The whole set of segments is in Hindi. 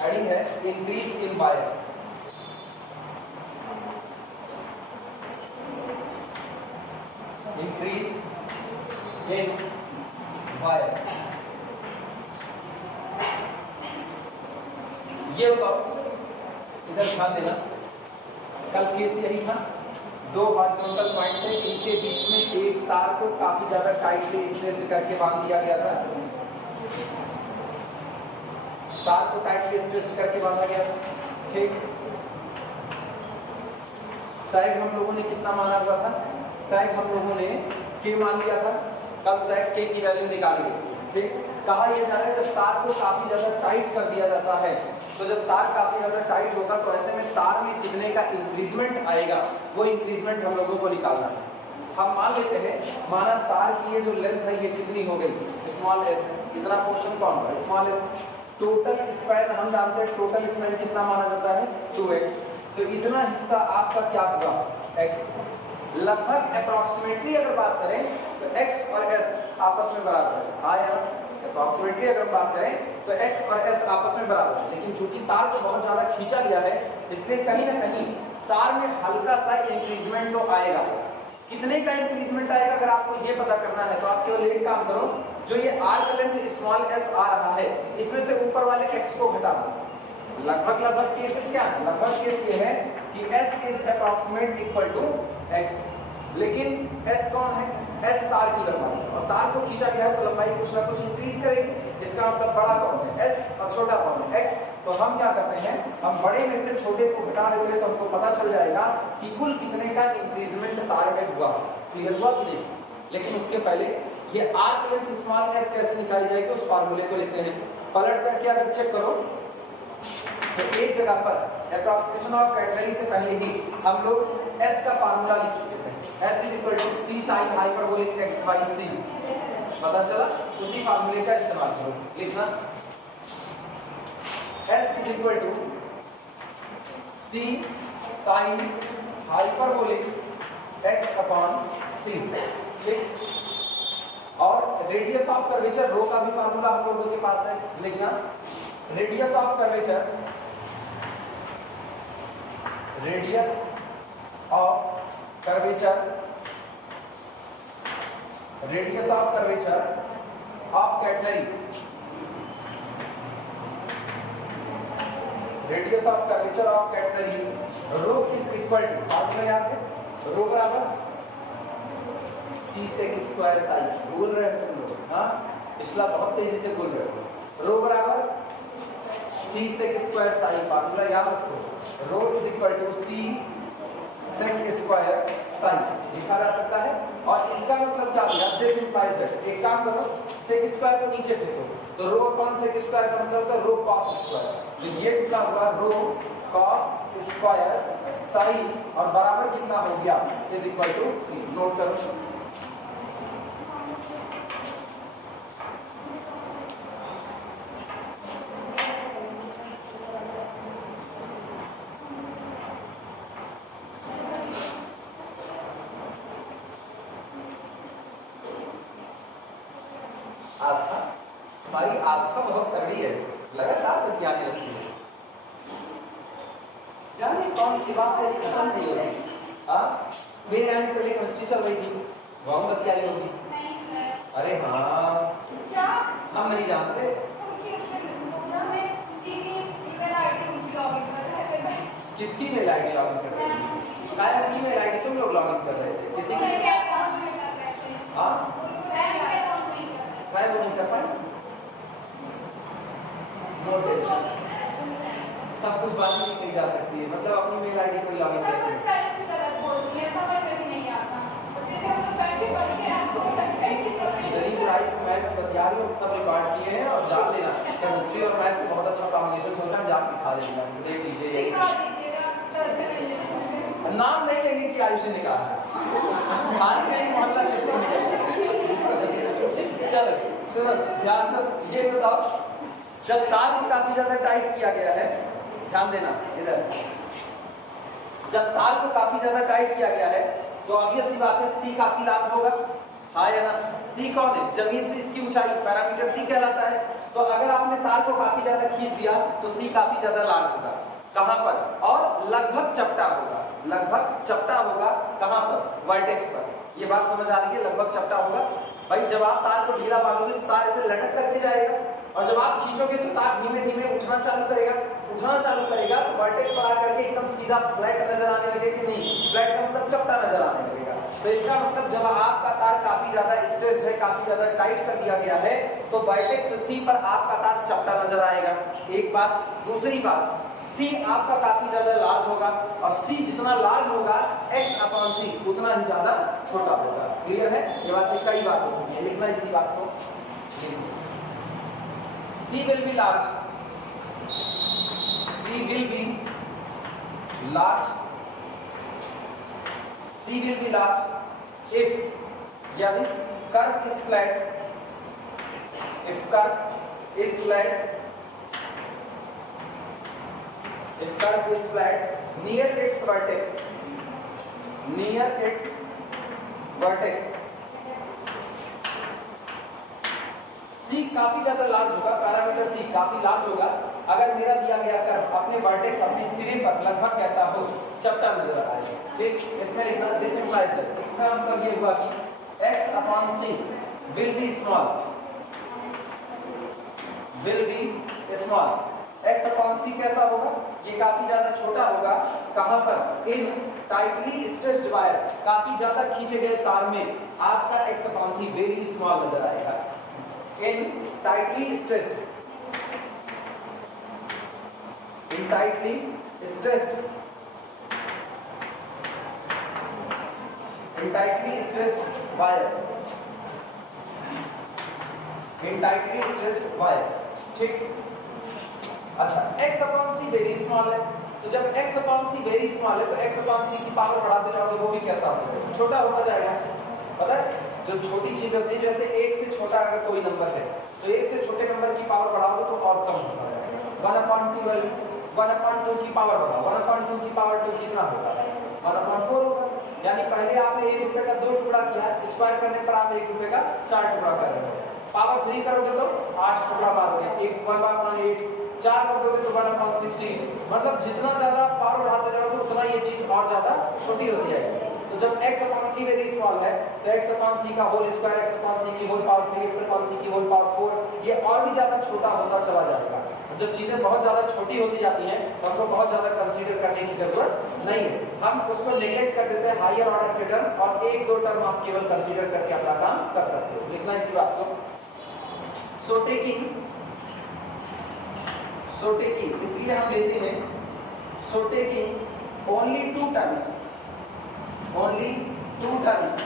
हेडिंग है increase in wire. Increase in wire. ये बताओ, इधर ध्यान देना, कल केस यही था, दो हॉरिजॉन्टल पॉइंट थे, इनके बीच में एक तार को काफी ज्यादा टाइटली स्ट्रेच्ड करके बांध दिया गया था। तार को टाइटली स्ट्रेच्ड करके बांधा गया था, ठीक। सैग हम लोगों ने कितना माना हुआ था? सैग हम लोगों ने के मान लिया था। कल सैग के की वैल्यू निकाली, ठीक। कहा यह जा रहा है जब तार को काफी ज्यादा टाइट कर दिया जाता है, तो जब तार काफी ज्यादा टाइट होगा तो ऐसे में तार में कितने का इंक्रीजमेंट आएगा, वो इंक्रीजमेंट हम लोगों को निकालना है। हम मान लेते हैं, माना तार की ये जो लेंथ है ये कितनी हो गई, स्मॉल एस है। इतना पोर्शन कौन है? Small S. टोटल स्पैन हम जानते हैं, टोटल स्पैन कितना माना जाता है? 2x। तो इतना हिस्सा आपका क्या होगा? x। लगभग अप्रॉक्सीमेटली अगर बात करें तो x और s आपस में बराबर है। हाँ यार, अप्रॉक्सीमेटली अगर बात करें तो x और s आपस में बराबर है, लेकिन चूंकि तार को बहुत ज्यादा खींचा गया है इसलिए कहीं ना कहीं तार में हल्का सा इंक्रीजमेंट तो आएगा। कितने का इंक्रीजमेंट आएगा अगर आपको ये पता करना है तो आप केवल एक काम करो, जो ये आर्क लेंथ स्मॉल s आ रहा है इसमें से ऊपर वाले x को घटा दो। लगभग केसेस क्या है? लगभग केस ये है कि s is approximate equal to x, लेकिन s कौन है? s तार की लंबाई, और तार को खींचा गया है तो लंबाई कुछ ना कुछ इंक्रीज करेगी। इसका मतलब बड़ा कौन है? s, और छोटा कौन है? x। तो हम क्या करते हैं, हम बड़े में से छोटे को घटा देते हैं तो हमको पता चल जाएगा कि कुल कितने का इंक्रीजमेंट तार में हुआ। क्लियर हुआ कि नहीं? लेकिन उसके पहले ये आर्क लेंथ स्मॉल s कैसे निकाली जाएगी उस फार्मूले को लेते हैं। पलट करके अगर चेक करो तो एक जगह पर एप्रोक्सीमेशन ऑफ कैटेगरी से पहले ही हम लोग s का फार्मूला लिख चुके थे। s is equal to c sin hyperbolic x by c। पता चला? उसी फार्मूले का इस्तेमाल करो। लिखना s is equal to c sin hyperbolic x upon c, ठीक। और रेडियस ऑफ कर्वेचर रो का भी फार्मूला हम लोगों के पास है। लिखना radius of curvature, radius of curvature, radius of curvature of catenary, radius of curvature of catenary rho is equal to, formula याद है, रो बराबर c सेक स्क्वायर साइज। बोल रहे हो तुम लोग? हाँ, पिछला बहुत तेजी से बोल रहे हो। रो बराबर c sec square sine, formula याद रखो। Rho is equal to c sec square sine लिखा जा सकता है। और इसका मतलब क्या होगा? दिस इंप्लाइज दैट, एक काम करो, सेक स्क्वायर को नीचे फेंको तो रो अपॉन सेक स्क्वायर का मतलब होता है रो कॉस स्क्वायर। तो ये कितना हुआ? रो कॉस स्क्वायर साइन, और बराबर कितना हो गया? Is equal to c। Note करो। आस्था, हमारी आस्था बहुत तगड़ी है, लगातार बतियाने लगती है। जाने कौन सी बात है खत्म नहीं हो रही। हाँ, मेरे आने पहले केमिस्ट्री चल रही थी, वहाँ बतियानी होगी। अरे हाँ, क्या हम नहीं जानते? किसकी मेल आईडी लॉगिन कर रहे थे? शायद की मेल आईडी तुम लोग लॉगिन कर रहे थे किसी की। हाँ, मैं वो नहीं कर पाई। नोटिस सब कुछ बात नहीं की जा सकती है, मतलब अपनी मेल आईडी को लॉगिन कैसे? शरीफ लाइफ मैथ बतिया रही हूँ, सब रिकॉर्ड किए हैं और जान लेना केमिस्ट्री और मैथ बहुत अच्छा कॉम्बिनेशन होता है, जान दिखा देना, देख लीजिए। नाम नहीं लेंगे कि आयुष ने निकाला खाली नहीं, मोहल्ला शिफ्टिंग में। चलो सुनो ध्यान दो, ये बताओ जब तार को काफी ज्यादा टाइट किया गया है, ध्यान देना इधर, जब तार को काफी ज्यादा टाइट किया गया है तो ऑब्वियस सी बात है सी काफी लार्ज होगा। हाँ या ना? सी कौन है? जमीन से इसकी ऊंचाई, पैरामीटर सी कहलाता है। तो अगर आपने तार को काफी ज्यादा खींच दिया तो सी काफी ज्यादा लार्ज होगा। कहां पर? और लगभग चपटा होगा। लगभग चपटा होगा कहां पर? वर्टेक्स पर। ये बात समझ आ रही है? लगभग चपटा होगा। भाई जब आप तार को ढीला बांधोगे तो तार ऐसे लटक करके जाएगा, और जब आप खींचोगे तो तार धीमे धीमे उठना चालू करेगा। उठना चालू करेगा तो वर्टेक्स पर आकर के एकदम सीधा फ्लैट नजर आने लगे कि नहीं? फ्लैट का मतलब चपटा नजर आने लगेगा। तो इसका मतलब जब आपका तार काफी ज्यादा स्ट्रेस्ड है, काफी ज्यादा टाइट कर दिया गया है, तो वर्टेक्स सी पर आपका तार चपटा नजर आएगा। एक बात। दूसरी बात, सी आपका काफी ज्यादा लार्ज होगा, और सी जितना लार्ज होगा x अपॉन सी उतना ही ज्यादा छोटा होगा। क्लियर है? ये बात कई बार हो चुकी है, लिखना इसी बात को। C will be large, c will be large, c will be large if, यानी curve is flat, if curve is flat, if curve is flat near its vertex, near its vertex, C काफी ज्यादा लार्ज होगा, पैरामीटर C काफी लार्ज होगा अगर मेरा दिया गया कर्व अपने वर्टेक्स, अपने सिरे पर लगभग कैसा हो? चपटा नजर आए। ठीक, इसमें लिखना दिस इंप्लाइज दैट, इसका मतलब ये हुआ कि x upon c will be small, will be small। x upon c कैसा होगा? ये काफी ज्यादा छोटा होगा। कहां पर? इन टाइटली स्ट्रेच्ड वायर, काफी ज्यादा खींचे गए तार में आपका x अपॉन सी वेरी स्मॉल नजर आएगा। इन टाइटली स्ट्रेच्ड, इन टाइटली स्ट्रेच्ड, इन टाइटली स्ट्रेच्ड वायर, इन टाइटली स्ट्रेच्ड वायर। ठीक, अच्छा, x अपॉन सी वेरी स्मॉल है, तो जब x अपॉन सी वेरी स्मॉल है तो x अपॉन सी की पावर बढ़ाते जाओगे वो भी कैसा होगा? छोटा होता जाएगा। पता है? जो छोटी चीज होती है, जैसे 1 से छोटा अगर कोई नंबर है तो 1 से छोटे नंबर की पावर बढ़ाओगे तो और कम होता जाएगा। 1/12, 1/2 की पावर बढ़ाओ, 1/2 की पावर 2 कितना होगा? 1/4 होगा। यानी पहले आपने 1 रुपए का 2 टुकड़ा किया, स्क्वायर करने पर आप 1 रुपए का 4 टुकड़ा कर रहे हो। पावर 3 करोगे तो 8 टुकड़ा मारोगे, 1/8, 4 कर दोगे तो 1/16। मतलब जितना ज्यादा पावर बढ़ाते जाओगे उतना ये चीज और ज्यादा छोटी होती जाएगी। तो जब x अपॉन सी वेरी स्मॉल है तो x अपॉन सी का होल स्क्वायर, x अपॉन सी की होल पावर 3, x अपॉन सी की होल पावर 4, ये और भी ज्यादा छोटा होता चला जाएगा। जब चीजें बहुत ज्यादा छोटी होती जाती हैं तो हमको बहुत ज्यादा कंसीडर करने की जरूरत नहीं है, हम उसको नेग्लेक्ट कर देते हैं हायर ऑर्डर के टर्म, और 1-2 टर्म आप केवल कंसीडर करके अपना काम कर सकते हो। लिखना इसी बात को। सो टेकिंग, इसलिए हम लेते हैं so taking only 2 terms, only 2 terms,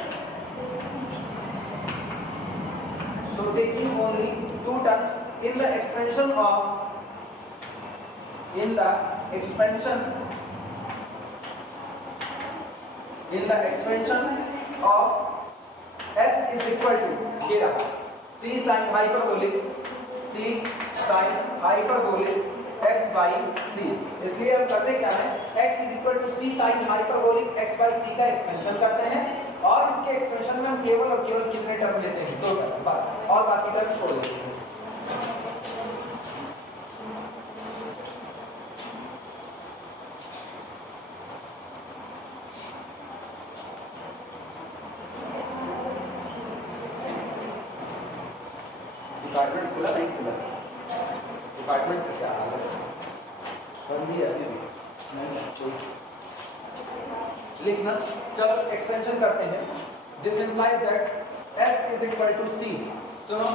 so taking only 2 terms in the expansion of, in the expansion of s is equal to ये रहा c sin hyperbolic, c sin hyperbolic x by c। इसलिए हम करते क्या है, x is equal to c sin hyperbolic x by c का एक्सपेंशन करते हैं, और इसके एक्सपेंशन में हम केवल और केवल कितने टर्म लेते हैं? 2 टर्म बस, और बाकी टर्म छोड़ देते हैं। डिपार्टमेंट खुला नहीं खुला? डिपार्टमेंट का क्या हाल है? बंदी है अभी भी नहीं। लिखना, चलो एक्सपेंशन करते हैं। This implies that s is equal to c। सुनो,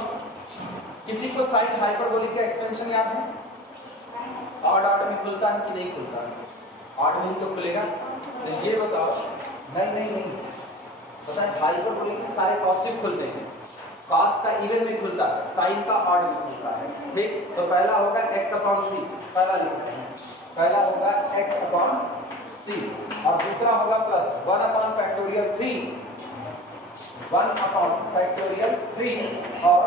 किसी को साइन हाइपरबोलिक का एक्सपेंशन याद है? ऑड में खुलता है कि नहीं खुलता है? ऑड में तो खुलेगा। तो ये बताओ, नहीं पता है, हाइपरबोलिक के सारे पॉजिटिव खुलते हैं, cos का इवन में खुलता है, साइन का ऑड में खुलता है। ठीक, तो पहला होगा x अपॉन c, पहला लिखते हैं, पहला होगा x अपॉन c, और दूसरा होगा plus 1 upon factorial 3, 1 upon factorial 3 और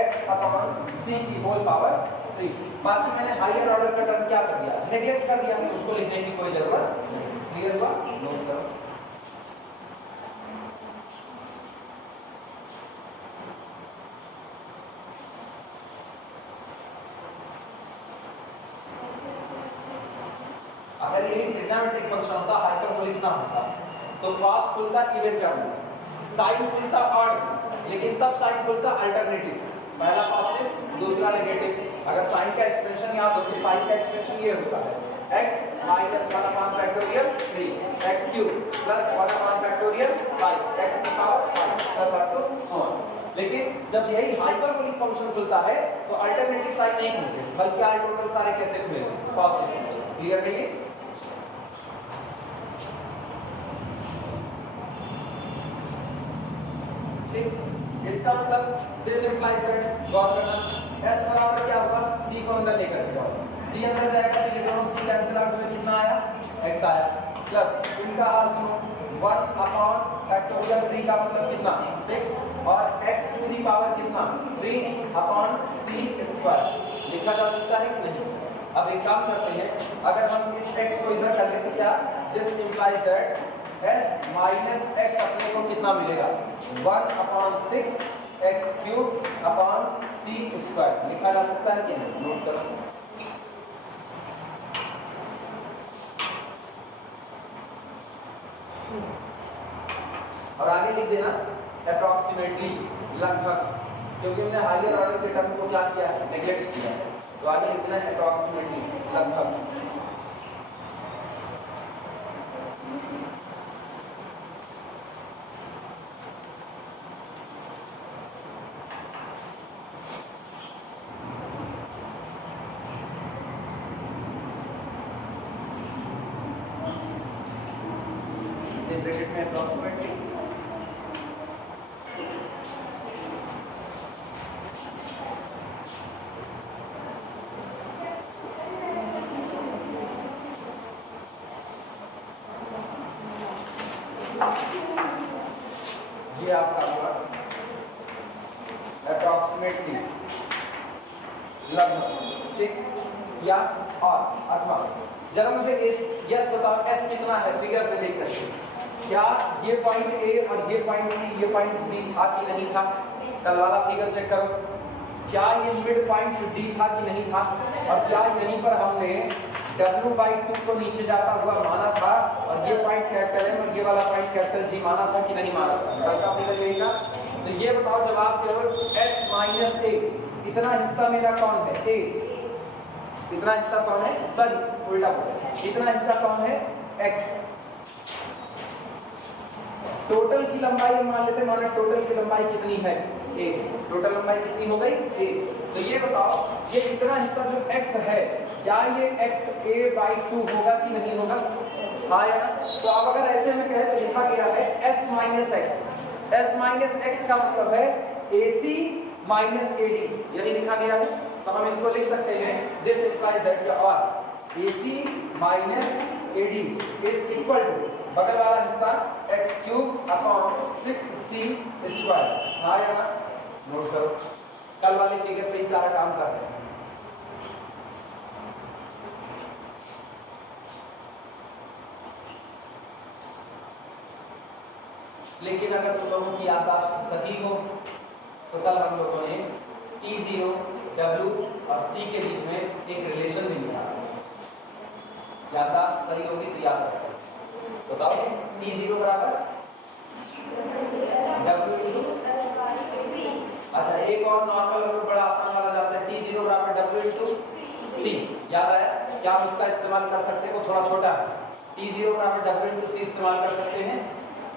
x अपॉन c की होल पावर 3। बाकी मैंने हायर ऑर्डर का टर्म क्या कर दिया? नेगलेक्ट कर दिया, तो उसको लिखने की कोई जरूरत नहीं। क्लियर हुआ? नोट करो। ट्रिग्नोमेट्रिक फंक्शन होता, हाइपरबोलिक ना होता, तो cos खुलता इवन टर्म में, sin खुलता ऑड, लेकिन तब sin खुलता अल्टरनेटिव, पहला पॉजिटिव दूसरा नेगेटिव। अगर sin का एक्सप्रेशन याद हो तो sin का एक्सप्रेशन ये होता है x minus 1 upon factorial 3 x cube plus 1 upon factorial 5 x की power 5 plus up to so on. लेकिन जब यही हाइपरबोलिक फंक्शन खुलता है तो अल्टरनेटिव साइन नहीं खुलते, बल्कि आर टोटल सारे कैसे खुलेंगे पॉजिटिव। क्लियर है ये? ठीक, इसका मतलब दिस इंप्लाइज दैट गौर करना s बराबर क्या होगा, c को अंदर लेकर के आओ, c अंदर जाएगा तो ये दोनों c कैंसिल आउट हुए, कितना आया x आया, प्लस इनका हाल सुनो 1 अपॉन फैक्टोरियल 3 का मतलब कितना 6 और x टू दी पावर कितना 3 अपॉन c स्क्वायर लिखा जा सकता है कि नहीं। अब एक काम करते हैं, अगर हम इस x को इधर कर ले तो क्या this implies that s minus x अपने को कितना मिलेगा 1 upon 6 x cube upon c square लिखा जा सकता है कि नहीं। नोट करो। और आगे लिख देना अप्रॉक्सीमेटली, लगभग, क्योंकि हमने हायर ऑर्डर के टर्म को क्या किया है, नेग्लेक्ट किया है, तो आगे लिख देना अप्रॉक्सीमेटली, लगभग। ब्रैकेट में अप्रॉक्सीमेटली ये आपका हुआ अप्रॉक्सीमेटली, लगभग, ठीक, या और अथवा। जरा मुझे यस बताओ s कितना है फिगर पे लेकर, क्या ये पॉइंट ए और ये पॉइंट सी ये पॉइंट बी था कि नहीं था। कल वाला फिगर चेक करो, क्या ये मिड पॉइंट डी था कि नहीं था, और क्या यहीं पर हमने W/2 को नीचे जाता हुआ माना था और ये पॉइंट कैपिटल M और ये वाला पॉइंट कैपिटल G माना था कि नहीं माना था। कल का फिगर यही था। तो ये बताओ जवाब केवल s माइनस a, इतना हिस्सा मेरा कौन है a, इतना हिस्सा कौन है, सॉरी उल्टा बोला, इतना हिस्सा कौन है x। टोटल की लंबाई हम मान लेते हैं, माना टोटल की लंबाई कितनी है a, टोटल लंबाई कितनी हो गई a। तो ये बताओ ये इतना हिस्सा जो x है, क्या ये x a/2 होगा कि नहीं होगा, हाँ या ना। तो अब अगर ऐसे में कहे तो लिखा गया है s minus x, s minus x का मतलब है ac माइनस ad, यही लिखा गया है। तो हम इसको लिख सकते हैं दिस इंप्लाइज दैट और ac minus ad is equal to बगल वाला हिस्सा x cube upon 6c square, हाँ या ना। नोट करो, कल वाले फिगर से ही सारा काम कर रहे हैं। लेकिन अगर तुम लोगों की याददाश्त सही हो तो कल हम लोगों ने T0, W और C के बीच में एक रिलेशन भी निकाला। याददाश्त सही होगी तो याद रखो, बताओ T0 बराबर W। अच्छा एक और नॉर्मल और बड़ा आसान वाला जाता है, T0 बराबर W C, याद आया क्या हम इसका इस्तेमाल कर सकते हैं, वो थोड़ा छोटा है। T0 बराबर W C इस्तेमाल कर सकते हैं,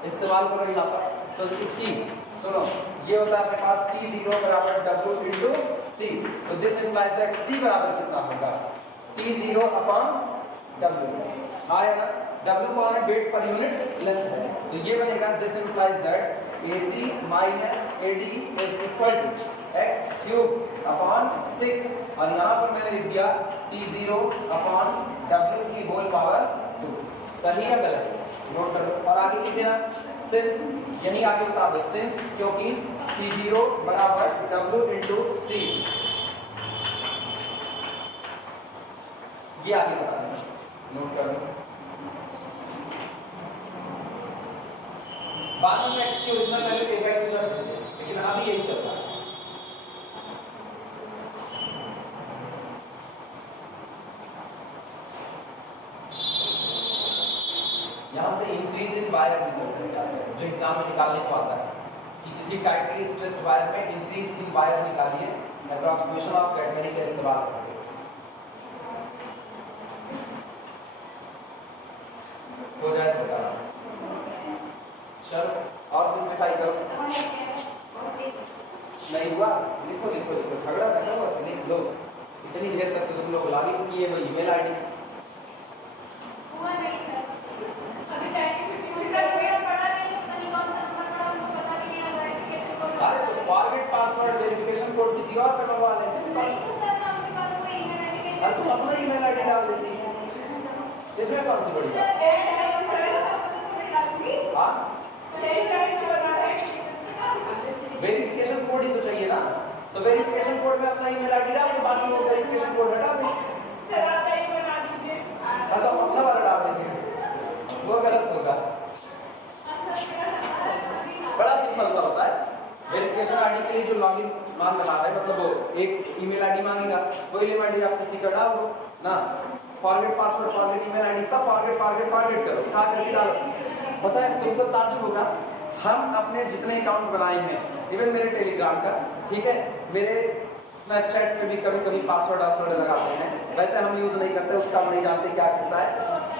इस्तेमाल करो यहाँ पर। तो इसकी सुनो, ये होता है अपने पास T0 बराबर W C, तो दिस इंप्लाइज दैट C बराबर कितना होगा T0 अपॉन W, आया ना। W कौन है, वेट पर यूनिट लेंथ है, तो ये बनेगा this implies that AC minus AD is equal to x cube upon 6, और यहाँ पर मैंने लिख दिया T0 अपॉन W की होल पावर 2। सही है गलत, नोट करो। और आगे लिख देना सिंस, यही आगे बता दो सिंस, क्योंकि T0 बराबर W इंटू C, ये आगे बता देना, नोट करो। बाद में x की ओरिजिनल वैल्यू a/2 रख देंगे, लेकिन अभी यही चल रहा है। इंक्रीज इन वायर निकलता है, जो एग्जाम में निकालने को आता है कि किसी टाइटली स्ट्रेस्ड वायर में इंक्रीज इन वायर निकालिए, अप्रॉक्सीमेशन ऑफ कैटमेरी का इस्तेमाल करके। हो जाए तो बता। चलो और सिंप्लीफाई करो। नहीं हुआ, लिखो लिखो लिखो, झगड़ा न करो, बस लिख लो। इतनी देर तक तो तुम लोग लॉगिन किए हो ईमेल आईडी। हुआ नहीं सर, अभी टाइम की छुट्टी का मेरा पढ़ा नहीं, पता नहीं कौन सा नंबर पढ़ा, मुझे पता भी नहीं है वेरिफिकेशन कोड। अरे तो फॉरगेट पासवर्ड वेरिफिकेशन कोड किसी और पे मंगवा ले से। नहीं तो सर ना आपके पास वो ईमेल आईडी के। अरे तुम अपना ईमेल आईडी डाल देती, इसमें कौन सी बड़ी बात? सर ऐड डाल डालूंगी। हां यही टाइम पे बता रहे हैं। वेरिफिकेशन कोड ही तो चाहिए ना, तो वेरिफिकेशन कोड में अपना ईमेल आईडी डाल दो, बाकी वो वेरिफिकेशन कोड हटा दो। सर आप यही बना दीजिए। तो अपना वाला डाल देंगे, वो गलत होगा। बड़ा सिंपल सा होता है। वेरिफिकेशन आईडी के लिए जो लॉगिन मान बना रहे हैं, मतलब वो एक ईमेल आईडी मांगेगा, वो ईमेल आईडी आप किसी का डाल दो ना। Forget password, forget email ID, सब फॉरगेट फॉरगेट फॉरगेट करो, उठा करके डालो। पता है तुमको ताज्जुब होगा, हम अपने जितने अकाउंट बनाए हैं, इवन मेरे टेलीग्राम का, ठीक है, मेरे स्नैपचैट पे भी कभी कभी पासवर्ड वासवर्ड लगाते हैं, वैसे हम यूज़ नहीं करते, उसका हम नहीं जानते क्या किस्सा है।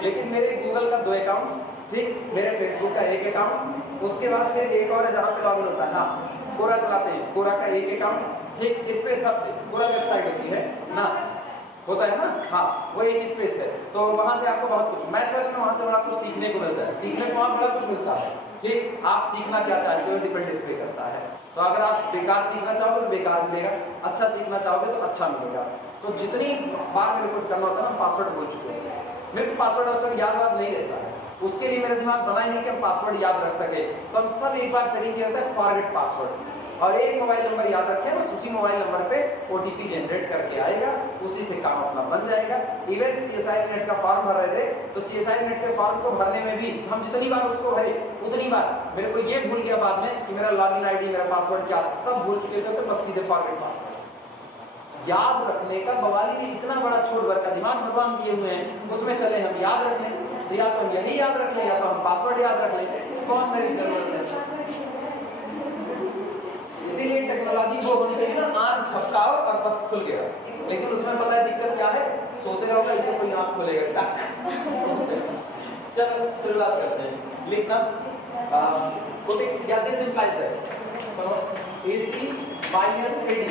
लेकिन मेरे गूगल का 2 अकाउंट, ठीक, मेरे फेसबुक का 1 अकाउंट, उसके बाद फिर एक और है जहाँ पे लॉगिन होता है। हाँ, कोरा चलाते हैं, कोरा का 1 अकाउंट, ठीक, इस पे सब कोरा वेबसाइट होती है ना, होता है ना, हाँ, वो एक स्पेस है। तो वहाँ से आपको बहुत कुछ मैथ में वहाँ से बड़ा कुछ सीखने को मिलता है, सीखने को वहाँ बड़ा कुछ मिलता है। ठीक, आप सीखना क्या चाहते हो डिपेंड इस पे करता है। तो अगर आप बेकार सीखना चाहोगे तो बेकार मिलेगा, अच्छा सीखना चाहोगे तो अच्छा मिलेगा। तो जितनी बार मेरे को करना होता है ना, पासवर्ड भूल चुके हैं, मेरे को पासवर्ड अक्सर याद नहीं रहता है, उसके लिए मेरा दिमाग बना ही नहीं कि हम पासवर्ड याद रख सके। तो हम सब एक बार सेटिंग किया जाता है फॉरगेट पासवर्ड, और एक मोबाइल नंबर याद रखें, बस उसी मोबाइल नंबर पे OTP जनरेट करके आएगा, उसी से काम अपना बन जाएगा। इवन CSI नेट का फॉर्म भर रहे थे, तो CSI नेट के फॉर्म को भरने में भी हम जितनी बार उसको भरे उतनी बार मेरे को ये भूल गया बाद में कि मेरा लॉगिन आईडी, मेरा पासवर्ड क्या था, सब भूल चुके थे, तो बस सीधे फॉरगेट पासवर्ड। याद रखने का बवाली भी इतना बड़ा छोड़ भर का दिमाग भगवान दिए हुए हैं, उसमें चले हम याद रख लें, तो या तो यही याद रख लें या तो हम पासवर्ड याद रख लें, कौन मेरी जरूरत है। इसीलिए टेक्नोलॉजी वो होनी चाहिए ना, आंख झपकाओ और बस खुल गया। लेकिन उसमें पता है दिक्कत क्या है, सोते रहोगे इसे कोई आंख खोलेगा टक। चलो शुरुआत करते हैं, लिखना पुटिंग या दिस इंप्लाइज है, so AC minus AD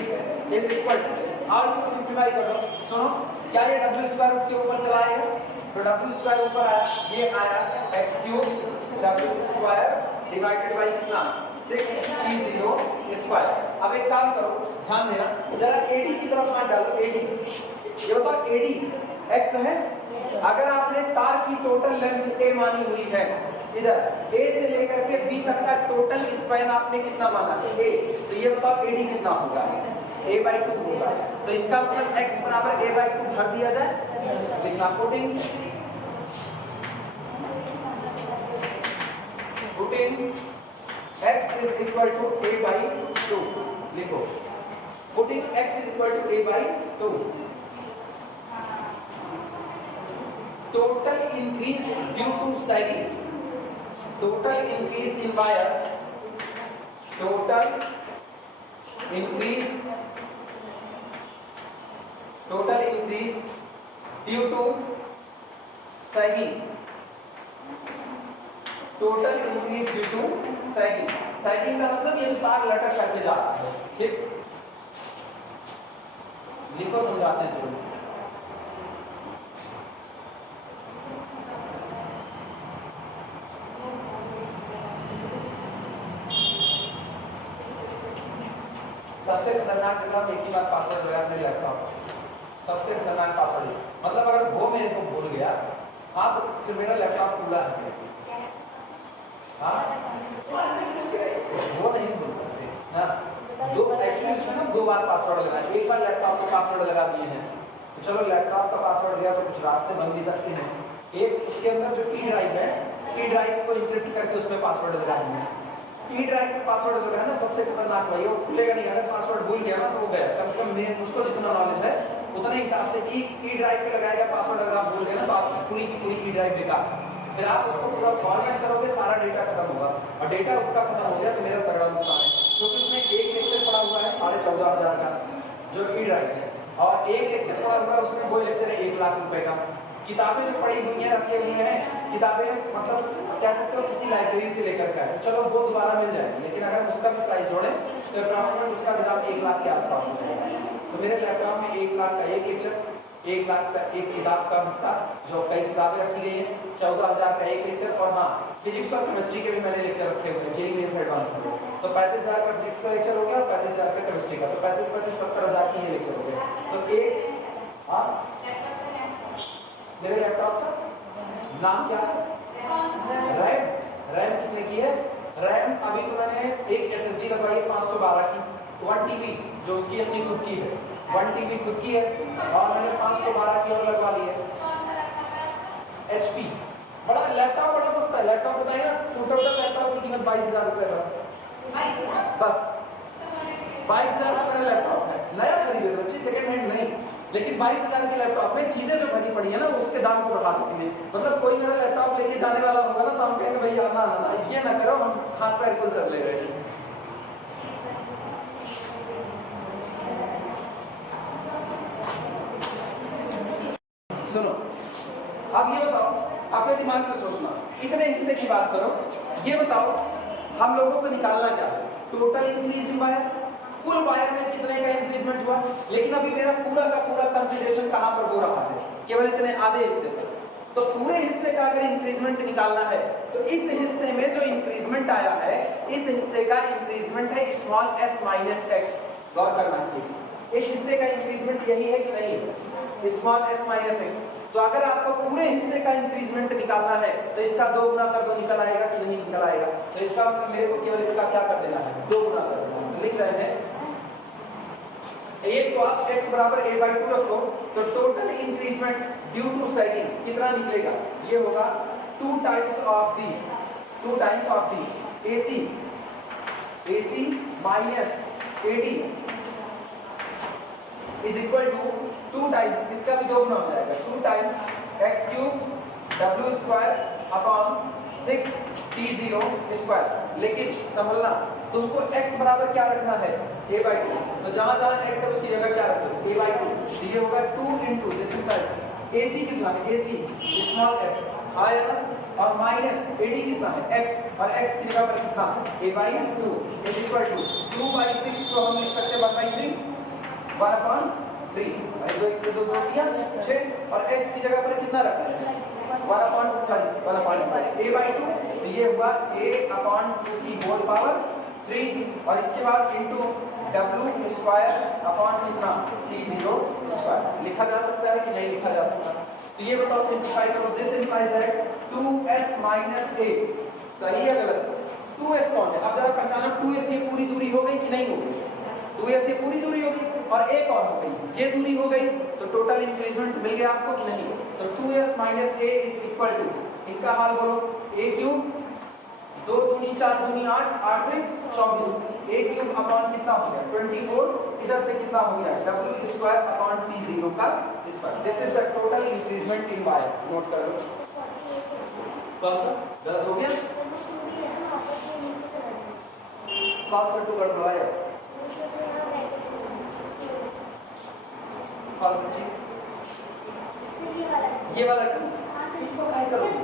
is equal to, आओ इसको सिंप्लीफाई करो। सुनो, क्या ये W स्क्वायर रूट के ऊपर चला आएगा, तो W स्क्वायर ऊपर आया, ये आया x cube W square divided by कितना 630 स्क्वायर। अब एक काम करो, ध्यान देना जरा, AD की तरफ मान डालो। AD ये बताओ, AD x है, अगर आपने तार की टोटल लेंथ A मानी हुई है, इधर A से लेकर के B तक का टोटल स्पैन आपने कितना माना है A, तो ये बताओ AD कितना होगा, A/2 होगा। तो इसका मतलब x बराबर A/2 भर दिया जाए, लिखना putting x is equal to A/2, लिखो putting x is equal to A/2। total increase due to sagging, total increase in wire, total increase due to sagging, total increase due to sagging। sagging का मतलब ये तार लटक करके जा रहा है, ठीक, लिखो समझाते हैं। जो सबसे खतरनाक जगह एक ही बार पासवर्ड लगा मेरे लैपटॉप, सबसे खतरनाक पासवर्ड, मतलब अगर वो मेरे को भूल गया, हाँ, तो फिर मेरा लैपटॉप पूरा है। हाँ, वो नहीं भूल सकते ना, दो एक्चुअली उसमें ना 2 बार पासवर्ड लगाए, एक बार लैपटॉप का पासवर्ड लगा दिए हैं, तो चलो लैपटॉप का पासवर्ड गया तो कुछ रास्ते बन भी सकते हैं। एक उसके अंदर जो T ड्राइव है, T ड्राइव को इंक्रिप्ट करके उसमें पासवर्ड लगा दिए। T ड्राइव का पासवर्ड जो है ना सबसे खतरनाक भाई, वो खुलेगा नहीं, अगर पासवर्ड भूल गया ना तो वो गया। कम से कम मुझको जितना नॉलेज है उतने हिसाब से T ड्राइव पे लगाएगा पासवर्ड, अगर आप भूल गए ना तो आपकी पूरी की पूरी T ड्राइव बेकार। फिर आप उसको पूरा फॉर्मेट करोगे, सारा डेटा खत्म होगा, और डेटा उसका खत्म हो गया तो मेरा तगड़ा नुकसान है, क्योंकि उसमें एक लेक्चर पड़ा हुआ है 14,500 का जो ई ड्राइव है, और एक लेक्चर पड़ा हुआ है उसमें वो लेक्चर है 1 लाख रुपए का। किताबें जो पड़ी हुई हैं, रखी हुई हैं किताबें, मतलब कह सकते हो किसी लाइब्रेरी से लेकर के आए, चलो वो दोबारा मिल जाएगी, लेकिन अगर उसका भी प्राइस जोड़ें तो अप्रॉक्सीमेट उसका दाम 1 लाख के आसपास हो जाएगा। तो मेरे लैपटॉप में 1 लाख का एक लेक्चर, 1 लाख का एक किताब का हिस्सा, जो कई किताबें रखी गई हैं, 14,000 का एक लेक्चर, और हाँ फिजिक्स और केमिस्ट्री के भी मैंने लेक्चर रखे हुए हैं जेईई मेंस एडवांस में, तो 35,000 का फिजिक्स का लेक्चर हो गया और 35,000 का केमिस्ट्री का, तो 35-70,000 की ये लेक्चर हो गए। तो एक हाँ मेरे लैपटॉप का नाम क्या है? रैम। रैम कितने की है? रैम अभी तो मैंने एक एसएसडी लगवाई है 512 की, 1 टीबी जो उसकी अपनी खुद की है, 1 टीबी खुद की है, और मैंने 512 की और लगवा ली है। HP बड़ा लैपटॉप बड़ा सस्ता है, लैपटॉप बताइए ना, टोटल लैपटॉप की कीमत 22,000 रुपये बस 22,000 का मेरा लैपटॉप है, नया खरीदे बच्चे, सेकेंड हैंड नहीं, लेकिन 22,000 के लैपटॉप में चीजें जो भरी पड़ी है ना वो उसके दाम को बढ़ा देती है। मतलब कोई मेरा लैपटॉप लेके जाने वाला होगा ना तो हम कहेंगे भैया ना ना ना ये ना करो, हम हाथ पैर खुल कर ले रहे हैं। सुनो अब ये बताओ, अपने दिमाग से सोचना, इतने हिस्से की बात करो, ये बताओ हम लोगों को निकालना क्या है? टोटल इंक्रीज इन वायर, कुल वायर में कितने का इंक्रीजमेंट हुआ, लेकिन अभी मेरा पूरा का पूरा कंसीडरेशन कहां पर हो रहा है? केवल इतने आधे हिस्से पर। तो पूरे हिस्से का अगर इंक्रीजमेंट निकालना है तो इस हिस्से में जो इंक्रीजमेंट आया है, इस हिस्से का इंक्रीजमेंट है स्मॉल s माइनस एक्स। गौर करना चाहिए, इस हिस्से का इंक्रीजमेंट यही है कि नहीं? Small s minus x. तो अगर आपको पूरे हिस्से का इंक्रीजमेंट निकालना है तो इसका 2 गुना कर दो, निकल आएगा कि नहीं निकल आएगा? तो इसका मतलब मेरे को केवल इसका क्या कर देना है? 2 गुना कर देना है। तो लिख रहे हैं एक तो आप x बराबर a/2 रखो, तो total increment due to sagging कितना निकलेगा? ये होगा 2 times of the AC minus AD is equal to 2 times, इसका भी 2 गुना हो जाएगा, 2 times x cube w square upon 6 t0 square. लेकिन समझना तुमको x बराबर क्या रखना है? a/2, तो जहां जहां x है उसकी जगह क्या रखो? a/2। तो ये होगा 2 into दिस इक्वल AC कितना है? AC स्मॉल s आया ना, और माइनस AD कितना है? x, और x की जगह पर कितना? a/2 इज इक्वल टू 2/6 को हम लिख सकते हैं 1/3, 1/3, 2 दिया 6, और x की जगह पर कितना रखना है? 1/2 a/2, तो ये हुआ a/2 की होल पावर 3, और इसके बाद इनटू w स्क्वायर अपॉन कितना? t0 square. लिखा जा सकता है कि नहीं लिखा जा सकता? तो ये बताओ, सिंपलीफाई करो, this implies that 2s minus a सही है गलत? 2s कौन है? अब जरा पहचानो, 2s ये पूरी दूरी हो गई कि नहीं हो गई? 2s ये पूरी दूरी हो गई, और a कौन हो गई? ये दूरी हो गई, तो टोटल इंक्रीजमेंट मिल गया आपको कि नहीं? तो 2s minus a is equal to, इनका हाल बोलो, a क्यूब 2 दूनी 4 दूनी 8, 8 3 24, a क्यूब अपॉन कितना हो गया? 24, इधर से कितना हो गया? w स्क्वायर अपॉन t0 का square. This is the total increment in wire. Note कर लो। कौन सा गलत हो गया? कौन सा 2 गलत हुआ है? कौन सा? ये वाला 2, इसको काय करोगे?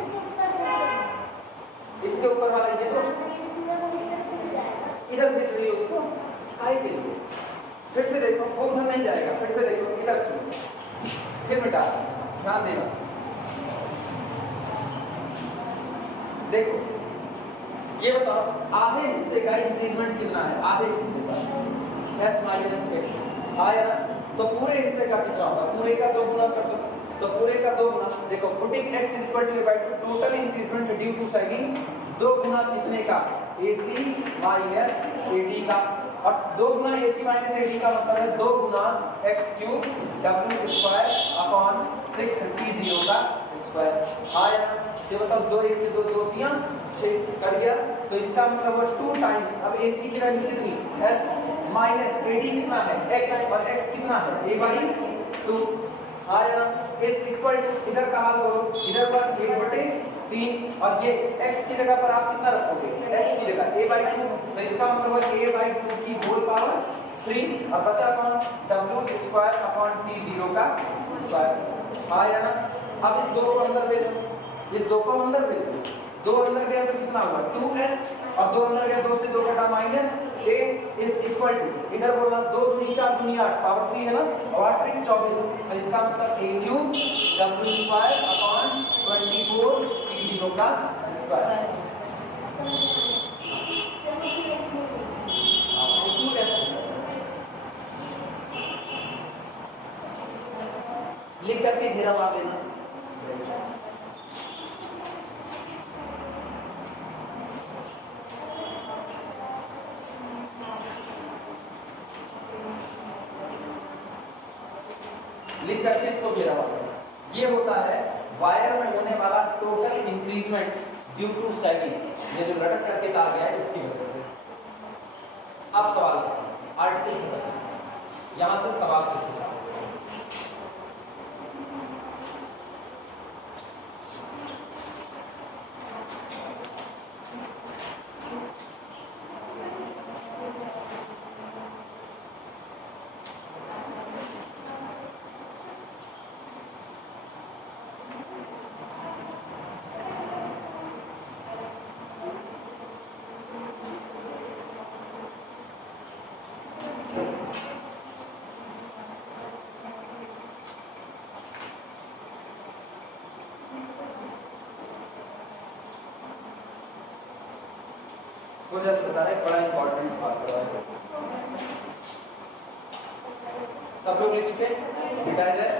इसके ऊपर वाला ये तो इधर भेज रही हो उसको काय के लिए? फिर से देखो, वो उधर नहीं जाएगा, फिर से देखो, इधर से फिर मिटा, ध्यान देना। देखो ये बताओ, आधे हिस्से का इंक्रीजमेंट कितना है? आधे हिस्से का s माइनस एक्स आया, तो पूरे हिस्से का कितना होगा? पूरे का 2 गुना कर दो, तो पूरे का 2 गुना, देखो putting x is equal to a/2, total increment due to sagging 2 गुना कितने का? AC माइनस AD का, और 2 गुना AC माइनस AD का मतलब है 2 गुना x cube w square upon 6 t0 का स्क्वायर आया। ये बताओ, 2 1 2 2 दिया 6 कर गया, तो इसका मतलब है 2 टाइम्स, अब AC की वैल्यू कितनी? s माइनस AD कितना है? x, और x कितना है? a/2 आया। इज इक्वल टू, इधर का हाल बोलो, इधर पर 1/2 3 और ये x की जगह पर आप कितना रखोगे, x की जगह a/2, तो इसका मतलब है a/2 की होल पावर 3 और बचा कौन, w स्क्वायर अपॉन t0 का स्क्वायर। आया ना। अब इस 2 को अंदर दे दो, इस 2 को अंदर दे दो, 2 अंदर गया तो कितना होगा 2s और 2 अंदर गया 2 से 2 कटा minus a is equal to, इधर बोलना 2 दूनी 4 दूनी 8 पावर 3 है ना, और 8 3 24, तो इसका मतलब a cube w square upon 24 t0 का स्क्वायर। लिख करके घेरा मार देना। लिख करके इसको घेरा मार देना। ये होता है वायर में होने वाला total increment due to sagging, ये जो लटक करके तार गया है इसकी वजह से। अब सवाल आर्टिकल खत्म, यहां से सवाल पूछना। प्रोजेक्ट बता रहे, बड़ा इंपॉर्टेंट बात कर रहा है। सब लोग लिख चुके मिटाया जाए।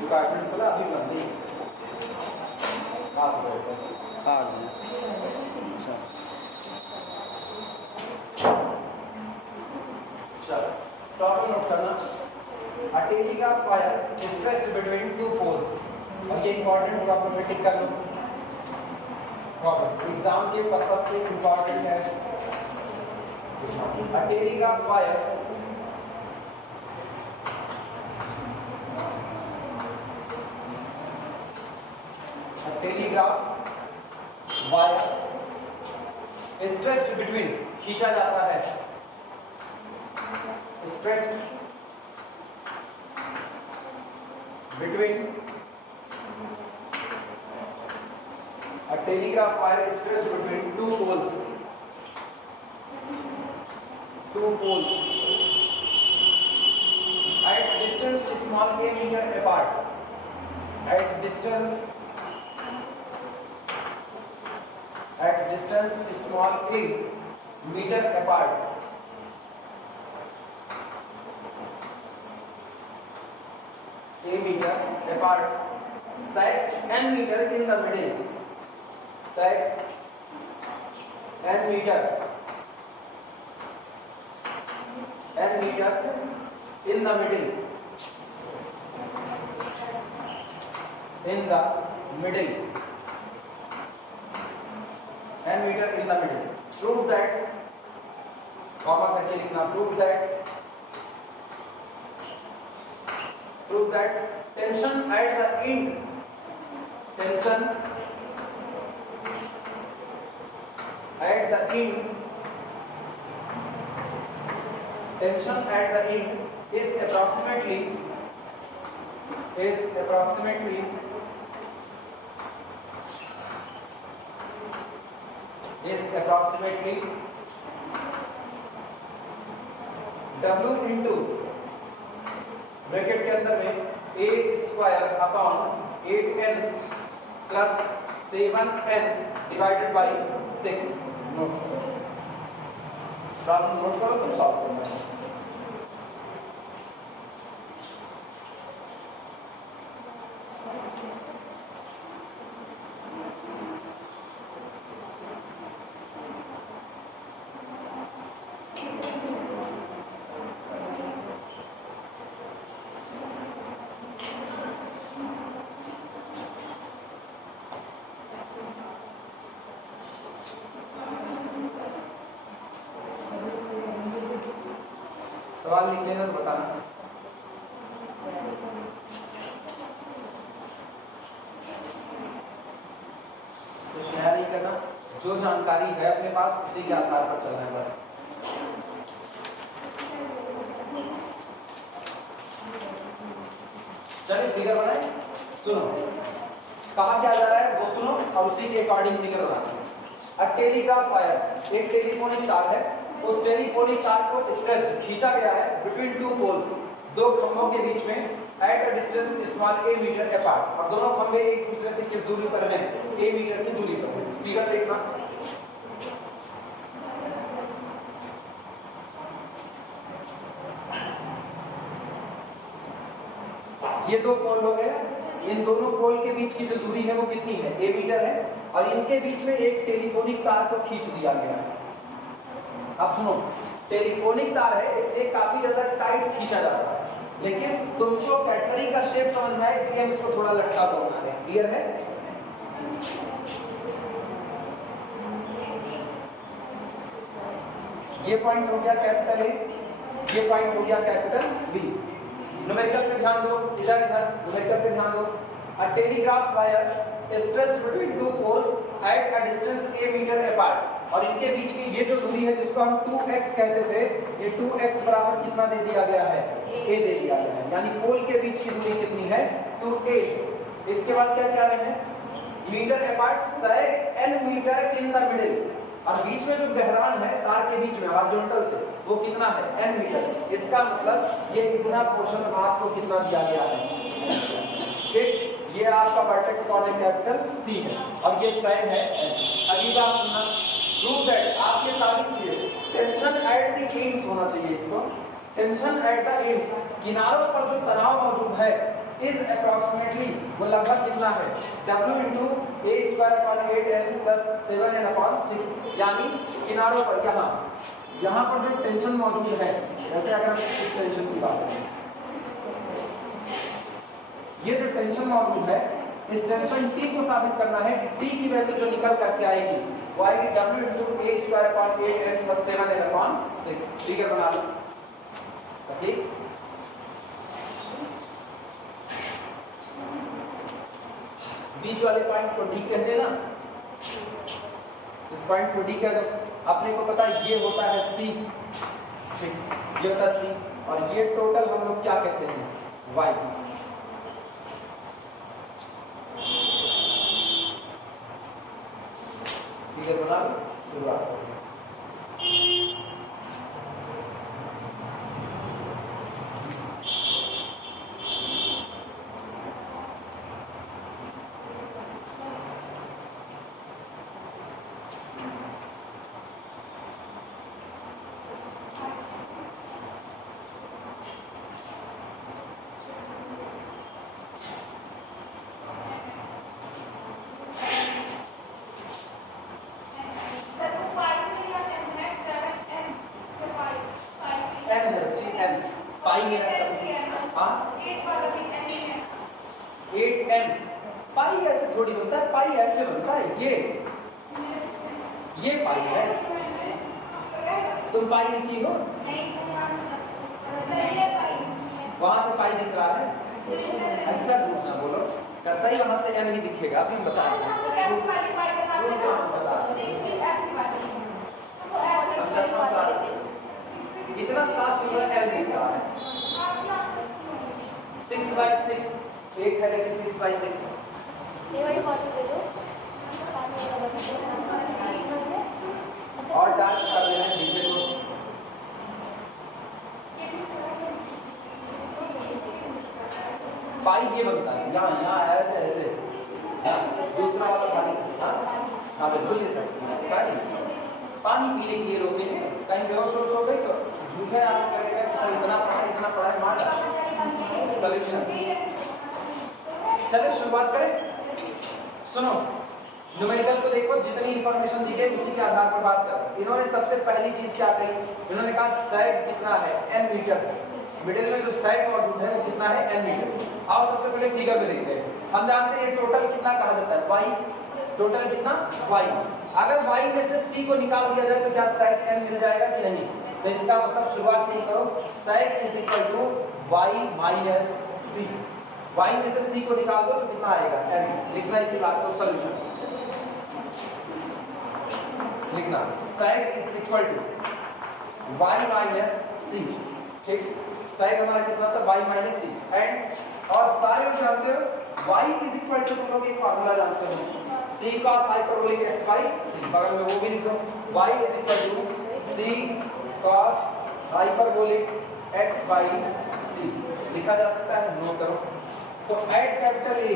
डिपार्टमेंट खोला अभी बंद नहीं आप चलो टॉपिक नोट करना। A telegraph wire is stretched between two poles, और ये इंपॉर्टेंट होगा, आप टिक कर लो। एग्जाम के पर्पस से इंपॉर्टेंट है। A telegraph wire telegraph wire stretched between, खींचा जाता है, stretched between, a telegraph wire is stretched between two poles, at distance small a meter apart, at distance small a meter apart, a meter apart, sacks n meter in the middle, sacks n meters in the middle, n meter in the middle. Prove that, comma करके लिखना, prove that tension at the end, tension at the end is approximately W into bracket के अंदर में a square upon 8n plus 7n divided by 6। Note problem note करो, तुम सॉल्व करना है। सवाल लिख लेना तो बताना। कुछ नया नहीं करना, जो जानकारी है अपने पास उसी के आधार पर चलना है बस। चलिए फिगर बनाए, सुनो कहा क्या जा रहा है वो सुनो और उसी के अकॉर्डिंग फिगर बनाना। अ टेलीग्राफ वायर, एक टेलीफोनिक तार है, उस टेलीफोनिक तार को स्ट्रेच खींचा गया है बिटवीन टू पोल्स, दो खंभों के बीच में at a distance small a metre apart, और दोनों खंभे एक दूसरे से किस दूरी पर हैं, a मीटर की दूरी पर। फिगर देखना, ये दो पोल हो गए, इन दोनों पोल के बीच की जो दूरी है वो कितनी है, a मीटर है, और इनके बीच में एक टेलीफोनिक तार को खींच दिया गया है। अब सुनो, टेलीफोनिक तार है इसलिए काफी ज्यादा टाइट खींचा जाता है, लेकिन तुमको कैटरी का शेप समझना है इसलिए हम इसको थोड़ा लटका बना रहे हैं। क्लियर है? ये पॉइंट हो गया कैपिटल ए, ये पॉइंट हो गया कैपिटल बी। न्यूमेरिकल पे ध्यान दो, इधर इधर न्यूमेरिकल पे ध्यान दो। A telegraph wire stretched between two poles at a distance a metre apart, और इनके बीच की ये जो दूरी है जिसको हम 2x कहते थे, ये 2x बराबर कितना दे दिया गया है, a दे दिया गया है, यानी पोल के बीच की दूरी कितनी है, 2a। इसके बाद क्या कह रहे हैं, metre apart sag n metre in the middle, और बीच में जो गहरान है तार के बीच में हॉरिजॉन्टल से वो कितना है, n मीटर। इसका मतलब ये इतना पोर्शन आपको कितना दिया गया है, ठीक। ये आपका वर्टेक्स कौन है, कैपिटल C है, और ये साइड है n। अगली बात सुनना, प्रूव दैट, आप ये साबित कीजिए, टेंशन एट द एंड्स होना चाहिए इसको, टेंशन एट द एंड्स, किनारों पर जो तनाव मौजूद है, इज अप्रॉक्सीमेटली, वो लगभग कितना है, W into a square upon 8n plus 7n upon 6, यानी किनारों पर यहाँ पर जो टेंशन मौजूद है, जैसे अगर हम इस टेंशन की बात करें, ये जो टेंशन मौजूद है, इस टेंशन T को साबित करना है, T की वैल्यू जो निकल करके आएगी वो आएगी W into a square upon 8n plus 7n upon 6। Figure बना लो, ठीक। बीच वाले पॉइंट को D कह देना, इस पॉइंट को D कह दो। अपने को पता है ये होता है C, ये होता है C, और ये टोटल हम लोग क्या कहते हैं, Y। फिगर बना लो, शुरुआत करो। पाई ऐसे थोड़ी बनता है, पाई ऐसे बनता है, ये पाई है। तुम पाई लिखी हो, वहां से पाई दिख रहा है, ऐसा झूठ ना बोलो, कतई वहां से n ही दिखेगा। अभी बताएं इतना साफ सुथरा l दिख रहा है, 6/6 एक है लेकिन 6/6 और डार्क कर देना है नीचे को। पाई ये बनता है, यहाँ ऐसे ऐसे, दूसरा वाला पानी, हाँ बिल्कुल ये सब पानी पीने के लिए रोकेंगे, कहीं बेहोश हो गई तो झूठे आप करेगा, इतना पढ़ा मार सॉल्यूशन। चलिए शुरुआत करें। सुनो, न्यूमेरिकल को देखो, जितनी इंफॉर्मेशन दी गई उसी के आधार पर बात करें। इन्होंने सबसे पहली चीज क्या कही, इन्होंने कहा सैग कितना है, n मीटर। मिडिल में जो सैग मौजूद है वो कितना है, n मीटर। आओ सबसे पहले फिगर में देखते हैं। हम जानते हैं टोटल कितना कहा जाता है, y, टोटल कितना y। अगर y में से c को निकाल दिया जाए तो क्या सैग n मिल जाएगा कि नहीं, तो इसका मतलब शुरुआत नहीं करो, sec is equal to y minus c. y में से c को निकाल दो तो कितना आएगा n। लिखना इसी बात को, सॉल्यूशन लिखना sec is equal to y minus c. ठीक, sec हमारा कितना था y माइनस सी। एंड और सारे लोग जानते हो y इज इक्वल टू, तुम लोग एक फार्मूला जानते हो c cos hyperbolic x by c, बगल में वो भी लिखो y is equal to c cos hyperbolic x by c लिखा जा सकता है, नोट करो। तो at capital A,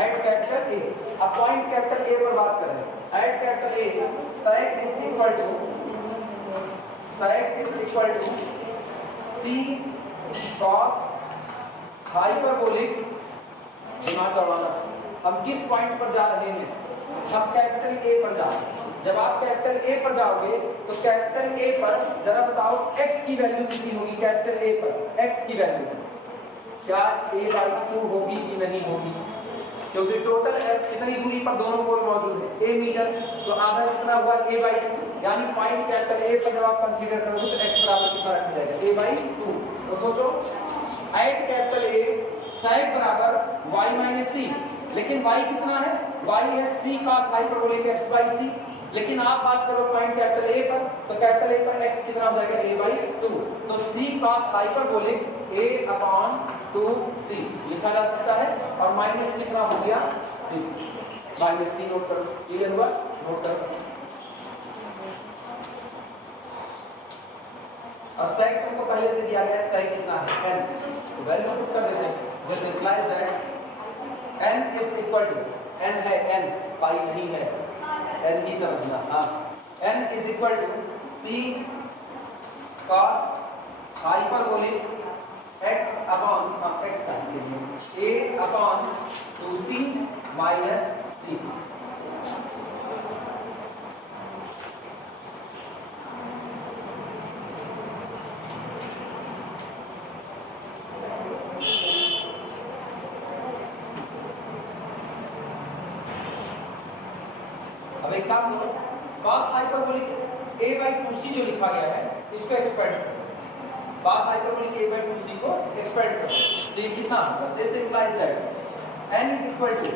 at capital A, अब पॉइंट कैपिटल A पर बात करें। At capital A, sec is equal to c cos hyperbolic, दिमाग दौड़ाना, हम किस पॉइंट पर जा रहे हैं, हम कैपिटल A पर जा रहे हैं। जब आप कैपिटल A पर जाओगे तो कैपिटल A पर जरा बताओ x की वैल्यू कितनी होगी, कैपिटल A पर x की वैल्यू क्या a/2 होगी कि नहीं होगी, क्योंकि टोटल कितनी दूरी पर दोनों पोल मौजूद है, a मीटर, तो आधा कितना हुआ a/2, यानी पॉइंट कैपिटल A पर जब आप कंसीडर करोगे तो x बराबर कितना रखा जाएगा a/2। तो सोचो ऐड कैपिटल A sec बराबर y माइनस सी, लेकिन y कितना है, y है c cos hyperbolic x by c, लेकिन आप बात करो पॉइंट कैपिटल A पर, तो कैपिटल A पर x कितना हो जाएगा a/2, तो c cos हाइपरबोलिक a/2c लिखा जा सकता है, और माइनस कितना हो गया c, माइनस c नोट करो, क्लियर हुआ, नोट करो। और sec तुमको पहले से दिया गया है, sec कितना है n, तो वैल्यू पुट कर देते हैं, this implies that n is equal to, n है n, पाई नहीं है, n ही समझना, हाँ, n is equal to c cos hyperbolic x upon x का a/2c माइनस c। अब एक काम करो, cos हाइपरबोलिक a/2c जो लिखा गया है इसको एक्सपेंड करो, cos हाइपरबोलिक a/2c को एक्सपेंड करो, तो ये कितना होगा, this implies that n is equal to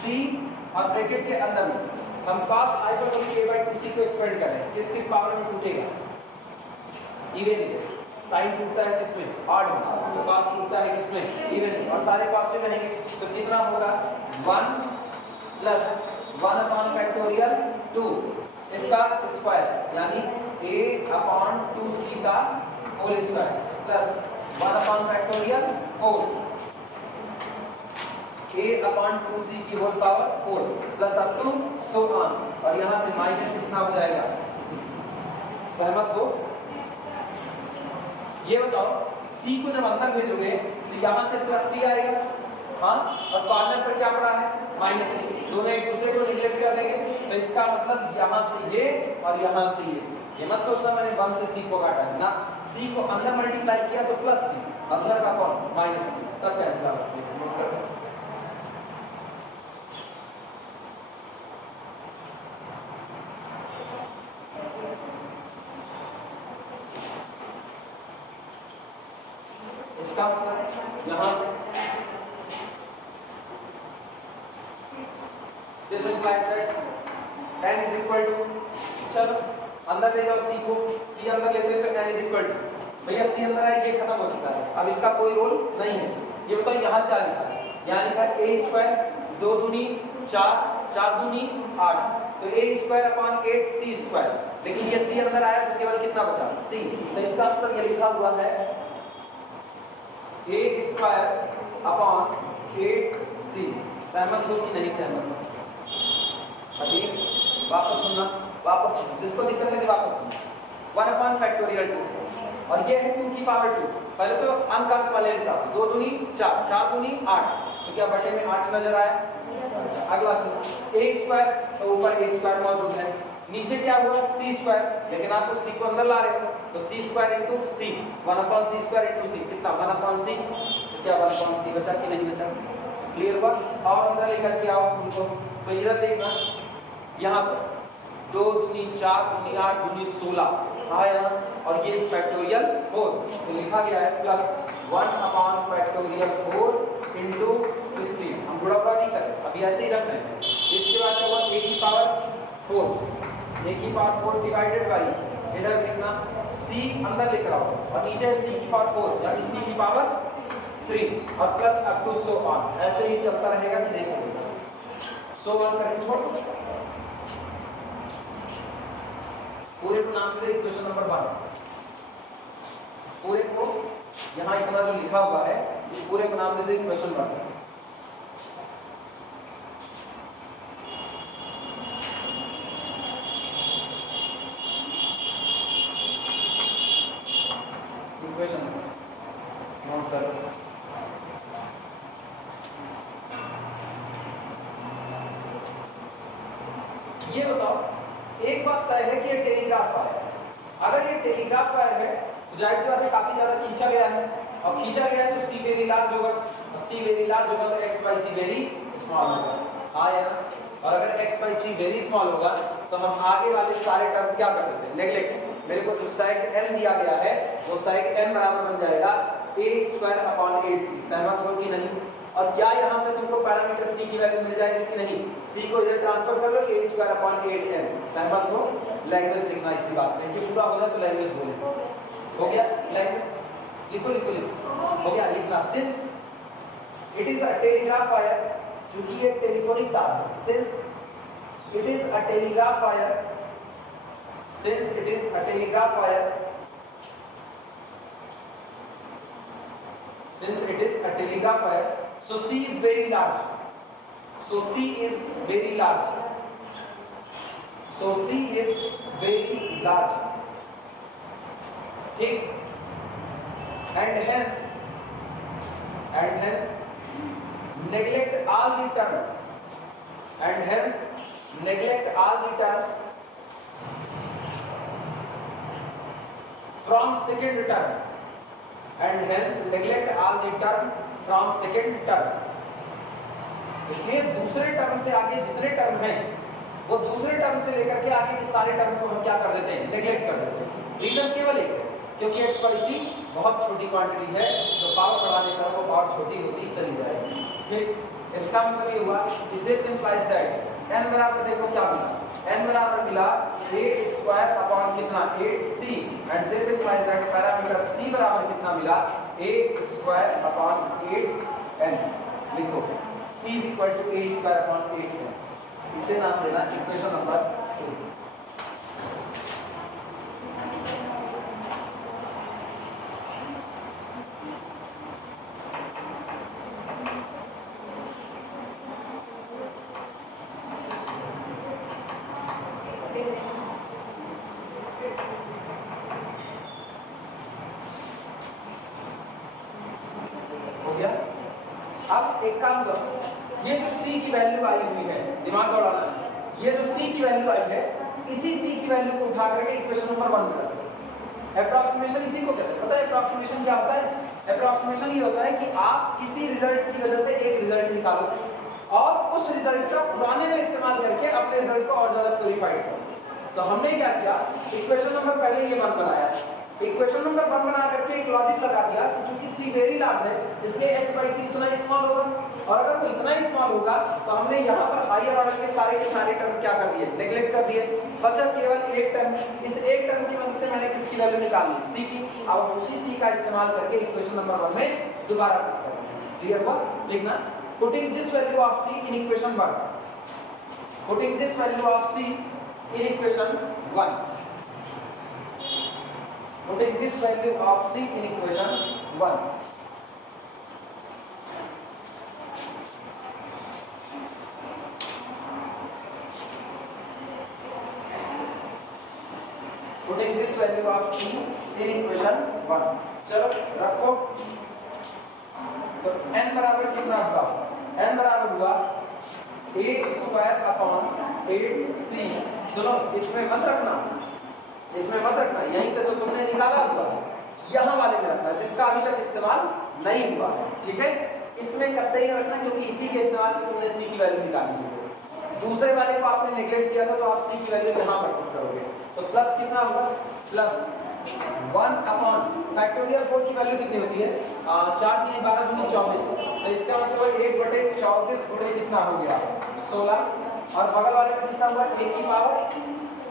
c, और ब्रैकेट के अंदर में हम cos हाइपरबोलिक a/2c को एक्सपेंड कर रहे हैं, किस किस पावर में टूटेगा, इवन में, साइन टूटता है किसमें, ऑड में, तो cos टूटता है किसमें, इवन में, और सारे पॉजिटिव रहेंगे, तो कितना होगा 1 प्लस 1 फैक्टोरियल 2 इसका स्क्वायर, यानी a/2c का whole square plus 1 factorial 4 a/2c की whole power 4 plus up to so on, और यहाँ से माइनस कितना हो जाएगा c। सहमत हो? ये बताओ c को जब अंदर भेजोगे तो यहाँ से प्लस c आएगा, हाँ, और कॉर्नर पर क्या पड़ा है माइनस सी, दोनों एक दूसरे को निगलेक्ट कर देंगे, तो इसका मतलब यहाँ से ये और यहाँ से ये मत सोचना मैंने 1 से c को काटा है ना, c को अंदर मल्टीप्लाई किया तो प्लस c, अंदर का कौन माइनस c, तब कैंसिल होगा। इसका यहाँ से this implies that n is equal to, चलो अंदर ले जाओ c को, c अंदर लेते हैं तो n is equal to, भैया c अंदर आए ये खत्म हो चुका है, अब इसका कोई रोल नहीं है। ये बताओ यहाँ क्या लिखा है, यहाँ लिखा है a स्क्वायर 2 दूनी 4 4 दूनी 8, तो a square upon 8 c square, लेकिन ये c अंदर आया तो केवल कितना बचा c, तो इसका मतलब ये लिखा हुआ है a स्क्वायर अपॉन 8c। सहमत हो कि नहीं सहमत हो? ठीक, वापस सुनना, वापस जिसको दिक्कत लगे वापस सुनना। 1 फैक्टोरियल 2 और ये है 2 की पावर 2, पहले तो अंक अंक वाले का 2 दूनी 4 4 दूनी 8, तो क्या बटे में 8 नजर आया। अगला सुनो, a स्क्वायर, तो ऊपर a स्क्वायर मौजूद है, नीचे क्या हुआ c स्क्वायर, लेकिन आप उस c को अंदर ला रहे हो तो c square into c, 1/c square into c कितना 1/c, तो क्या 1/c बचा कि नहीं बचा, क्लियर हुआ। और अंदर लेकर के आओ उनको, तो इधर देखना यहाँ पर 2 दूनी 4 दूनी 8 दूनी 16 आया, और ये फैक्टोरियल 4 तो लिखा गया है प्लस 1 अपॉन फैक्टोरियल 4 इंटू 16। हम थोड़ा बड़ा नहीं करें, अभी ऐसे ही रख रहे हैं। इसके बाद क्या हुआ, a की पावर 4, a की पावर 4 डिवाइडेड बाई, इधर देखना c अंदर लिख रहा हूँ और नीचे c की पावर 4 यानी c की पावर 3 और plus up to so on, ऐसे ही चलता रहेगा कि नहीं चलेगा। सो ऑन करके छोड़ पूरे को नाम दे इक्वेशन नंबर 1। इस पूरे को यहाँ इतना जो लिखा हुआ है इस पूरे को नाम दे दे इक्वेशन 1। इक्वेशन नोट कर, ये बताओ एक बात तय है कि ये टेलीग्राफ वायर है। अगर ये टेलीग्राफ वायर है तो जाहिर सी बात है काफी ज्यादा खींचा गया है, और खींचा गया है तो सी वेरी लार्ज होगा, और सी वेरी लार्ज होगा तो x by c very small होगा। हाँ यार, और अगर x by c very small होगा तो हम आगे वाले सारे टर्म क्या कर देते हैं, नेगलेक्ट। मेरे को जो साइड n दिया गया है वो साइड n बराबर बन जाएगा a स्क्वायर अपॉन 8c। सहमत हो कि नहीं? और क्या यहाँ से तुमको पैरामीटर c की वैल्यू मिल जाएगी कि नहीं? c को इधर ट्रांसफर कर लो, a स्क्वायर अपॉन 8n। सहमत हो? लैंग्वेज लिखना इसी बात में, कि पूरा हो जाए तो लैंग्वेज बोले। हो गया? लैंग्वेज लिखो लिखो लिखो, हो गया लिखना। Since it is a telegraph wire, चूंकि ये टेलीफोनिक तार है, since it is a telegraph wire, since it is a telegraph wire, since it is a telegraph wire, so C is very large, so C is very large, so C is very large, ठीक, and hence neglect all the terms, and hence neglect all the terms from second term, and hence neglect all the term from second term। इसलिए दूसरे टर्म से आगे जितने टर्म हैं वो दूसरे टर्म से लेकर के आगे के सारे टर्म को हम क्या कर देते हैं, नेग्लेक्ट कर देते हैं। रीजन केवल एक है, क्योंकि x बाई c बहुत छोटी क्वांटिटी है, तो पावर बढ़ाने पर वो पावर छोटी होती चली जाएगी। ठीक, इसका मतलब ये हुआ, दिस इंप्लाइज दैट n बराबर देखो क्या मिला, n बराबर मिला a स्क्वायर अपॉन कितना 8c, and this implies that parameter c बराबर कितना मिला a स्क्वायर अपॉन 8n। लिखो c is equal to a square upon 8n, इसे नाम देना इक्वेशन नंबर 2। अब एक काम करो, ये जो c की वैल्यू आई हुई है, दिमाग दौड़ाना, ये जो c की वैल्यू आई है, इसी c की वैल्यू को उठा करके इक्वेशन नंबर 1 में रख दो। एप्रोक्सीमेशन इसी को कहते हैं। पता है एप्रोक्सीमेशन क्या होता है? एप्रोक्सीमेशन ये होता है कि आप किसी रिजल्ट की वजह से एक रिजल्ट निकालो और उस रिजल्ट का पुराने में इस्तेमाल करके अपने रिजल्ट को और ज्यादा प्योरीफाइड करो। तो हमने क्या किया, इक्वेशन नंबर पहले ये 1 बनाया, इक्वेशन नंबर 1 बना करके एक लॉजिक लगा दिया कि चूंकि c वेरी लार्ज है इसलिए x बाई सी इतना स्मॉल होगा, और अगर वो इतना स्मॉल होगा तो हमने यहाँ पर हायर ऑर्डर के सारे टर्म क्या कर दिए, नेग्लेक्ट कर दिए, बचा केवल एक टर्म। इस एक टर्म की मदद से मैंने किसकी वैल्यू निकाली, c की। अब उसी c का इस्तेमाल करके इक्वेशन नंबर 1 में दोबारा पुट करेंगे। क्लियर हुआ? लिखना, putting this value of c in equation 1, putting this value of c in equation 1, putting this value of c in equation 1, putting this value of c in equation 1। चलो रखो, तो n बराबर कितना हुआ, n बराबर हुआ a स्क्वायर अपॉन 8c। सुनो, इसमें मत रखना, इसमें मत रखना, यहीं से तो तुमने निकाला होगा, यहाँ वाले में रखना जिसका अभी तक इस्तेमाल नहीं हुआ। ठीक है, इसमें कतई नहीं रखना क्योंकि इसी के इस्तेमाल से तुमने c की वैल्यू निकाली है। दूसरे वाले को आपने नेगलेक्ट किया था तो आप c की वैल्यू यहाँ पर पुट करोगे, तो प्लस कितना होगा, प्लस 1 अपॉन फैक्टोरियल 4 की वैल्यू कितनी होती है, 4 3 12 दूनी 24, तो इसका मतलब 1/24 गुणे कितना हो गया 16, और बगल वाले में कितना हुआ a की पावर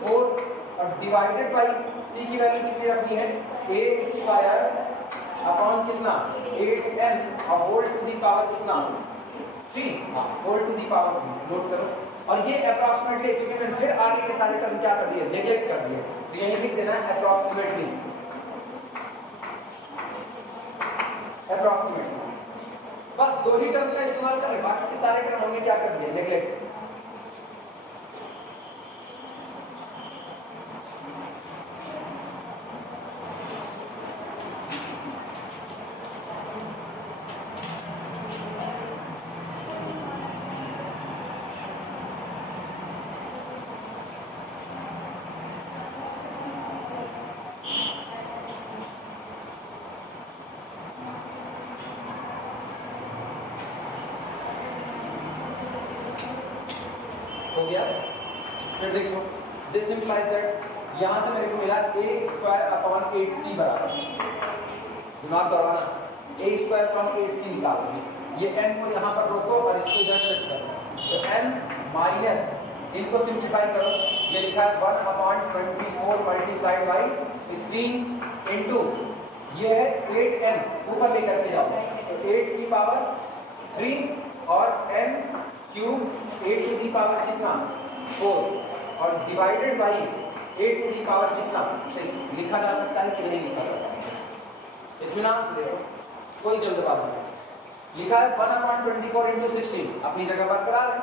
4 और डिवाइडेड बाय c की वैल्यू कितनी रखनी है a स्क्वायर अपॉन कितना 8n और होल टू दी पावर कितना 3, whole to the power 3 note करो। और ये अप्रॉक्सीमेटली, क्योंकि मैंने फिर आगे के सारे टर्म क्या कर दिए, नेगलेक्ट कर दिए, तो यही लिख देना है अप्रॉक्सीमेटली, अप्रॉक्सीमेटली, बस 2 ही टर्म का इस्तेमाल करें, बाकी के सारे टर्म हमने क्या कर दिए, नेगलेक्ट। हो गया, फिर देखो दिस इंप्लाइज दैट यहां से मेरे को मिला a स्क्वायर अपॉन 8c बराबर, दिमाग दौड़ाना, a स्क्वायर अपॉन 8c निकालो, ये n को यहां पर रोको और इसको इधर शिफ्ट करो, तो n माइनस इनको सिंप्लीफाई करो, ये लिखा है 1 अपॉन 24 मल्टीप्लाइड बाय 16 इनटू ये है 8n ऊपर लेकर के जाओ, तो 8 की पावर 3 और n cube 8 to the power कितना 4 और divided by 8 to the power कितना 6, लिखा जा सकता है कि नहीं लिखा जा सकता, इत्मीनान से देखो, कोई जल्दबाजी नहीं, लिखा है 1 अपॉन 24 इंटू 16 अपनी जगह बरकरार है,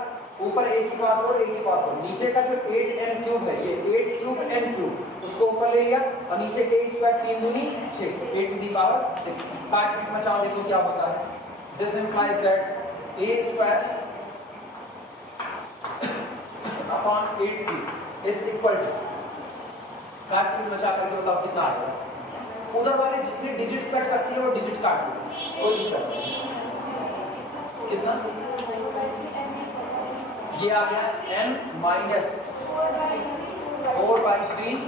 ऊपर a की पावर 4 a की पावर 4, नीचे का जो 8n क्यूब है ये 8 क्यूब n क्यूब उसको ऊपर ले लिया और नीचे a स्क्वायर 3 दूनी 6, 8 टू दी पावर 6, काट पीट मचाओ, देखो क्या होता है, this implies that a square upon 8c is equal to, काट पीट मचा करके बताओ कितना आएगा, उधर वाले जितने डिजिट कट सकती है वो डिजिट काट लो, कोई दिक्कत नहीं, कितना ये आ गया n minus 4/3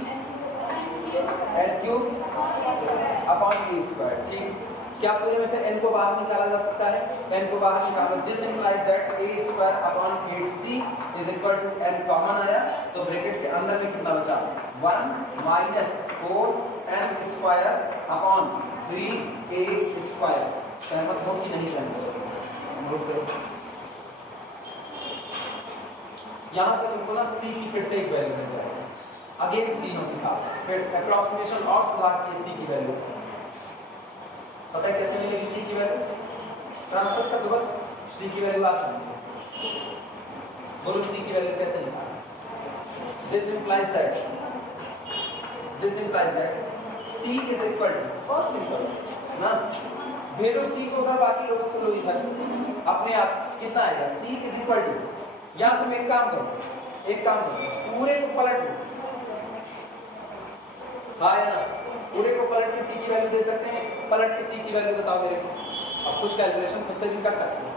l cube upon a square, ठीक, क्या पूरे में से n को बाहर निकाला जा सकता है, n को बाहर निकालो, this implies that a square upon 8c is equal to n common आया, तो ब्रैकेट के अंदर में कितना बचा 1 minus 4n square upon 3a square, सहमत हो कि नहीं सहमत, नोट करो। यहाँ से तुमको ना c की फिर से एक वैल्यू मिल जाएगी, अगेन c हम लिखा, फिर अप्रॉक्सीमेशन और सुधार की c की वैल्यू, पता है कैसे मिलेगी c की वैल्यू, ट्रांसफर कर दो बस, c की वैल्यू आ सकती है, बोलो c की वैल्यू कैसे निकालें, this implies that c is equal to, बहुत सिंपल ना, भेजो c को उधर, बाकी लोगों से लो इधर, अपने आप कितना आएगा c इज इक्वल टू, या तुम एक काम करो, पूरे को पलट लो, हाँ है ना, पूरे को पलट के c की वैल्यू दे सकते हैं, पलट के c की वैल्यू बताओ मेरे को, अब कुछ कैलकुलेशन खुद से भी कर सकते हो,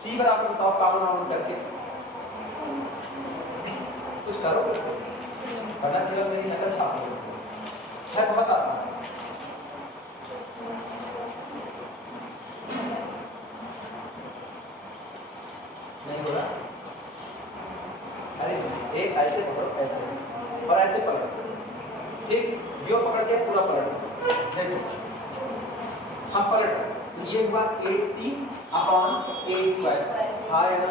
c बराबर बताओ कॉमन ऑन करके, कुछ करो, वरना केवल मेरी नकल छाप लो, है बहुत आसान, नहीं बोला, अरे एक ऐसे पकड़ो, ऐसे और ऐसे पकड़ो, ठीक, यो पकड़ के पूरा पलट, देखो हम पलट, तो ये हुआ 8c अपॉन a स्क्वायर, हाँ है ना,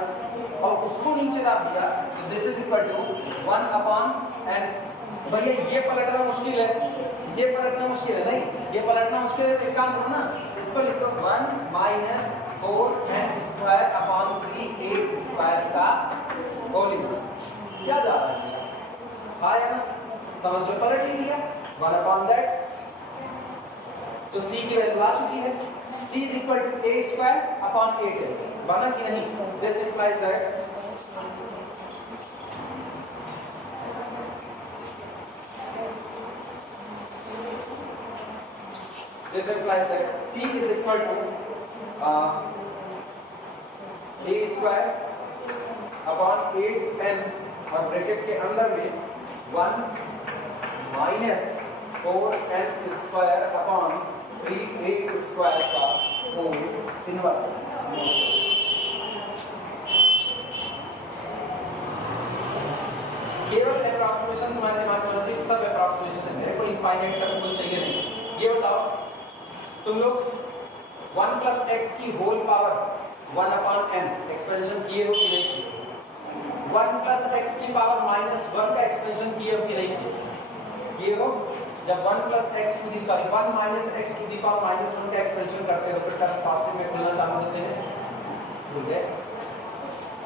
और उसको नीचे डाल दिया, तो this is equal to 1 upon n, भैया ये पलटना मुश्किल है, ये पलटना मुश्किल है, नहीं ये पलटना मुश्किल है, तो एक काम करो ना, इस पर लिखो 1 minus 4n square upon 3a square का होल इनवर्स, क्या जा रहा है, हाँ है ना, समझ लो, पलट ही दिया 1 अपॉन दैट, तो c की वैल्यू आ चुकी है, c is equal to a square upon 8 है, बना कि नहीं, this implies that c is equal to a square upon 8n और ब्रैकेट के अंदर में 1 minus 4n square upon 3a square का होल इनवर्स। केवल अप्रॉक्सीमेशन तुम्हारे दिमाग में होना चाहिए, सब अप्रॉक्सीमेशन है, मेरे को इनफाइनाइट तक कोई चाहिए नहीं। ये बताओ तुम लोग 1 प्लस एक्स की whole power 1 upon n expansion किए हो कि नहीं किए? 1 प्लस एक्स की पावर माइनस 1 का एक्सपेंशन किए हो कि नहीं किए? किए हो? जब 1 plus x to the 1 minus x to the power minus 1 का एक्सपेंशन करते हो तो टर्म पॉजिटिव में खुलना चालू होते हैं, ठीक है?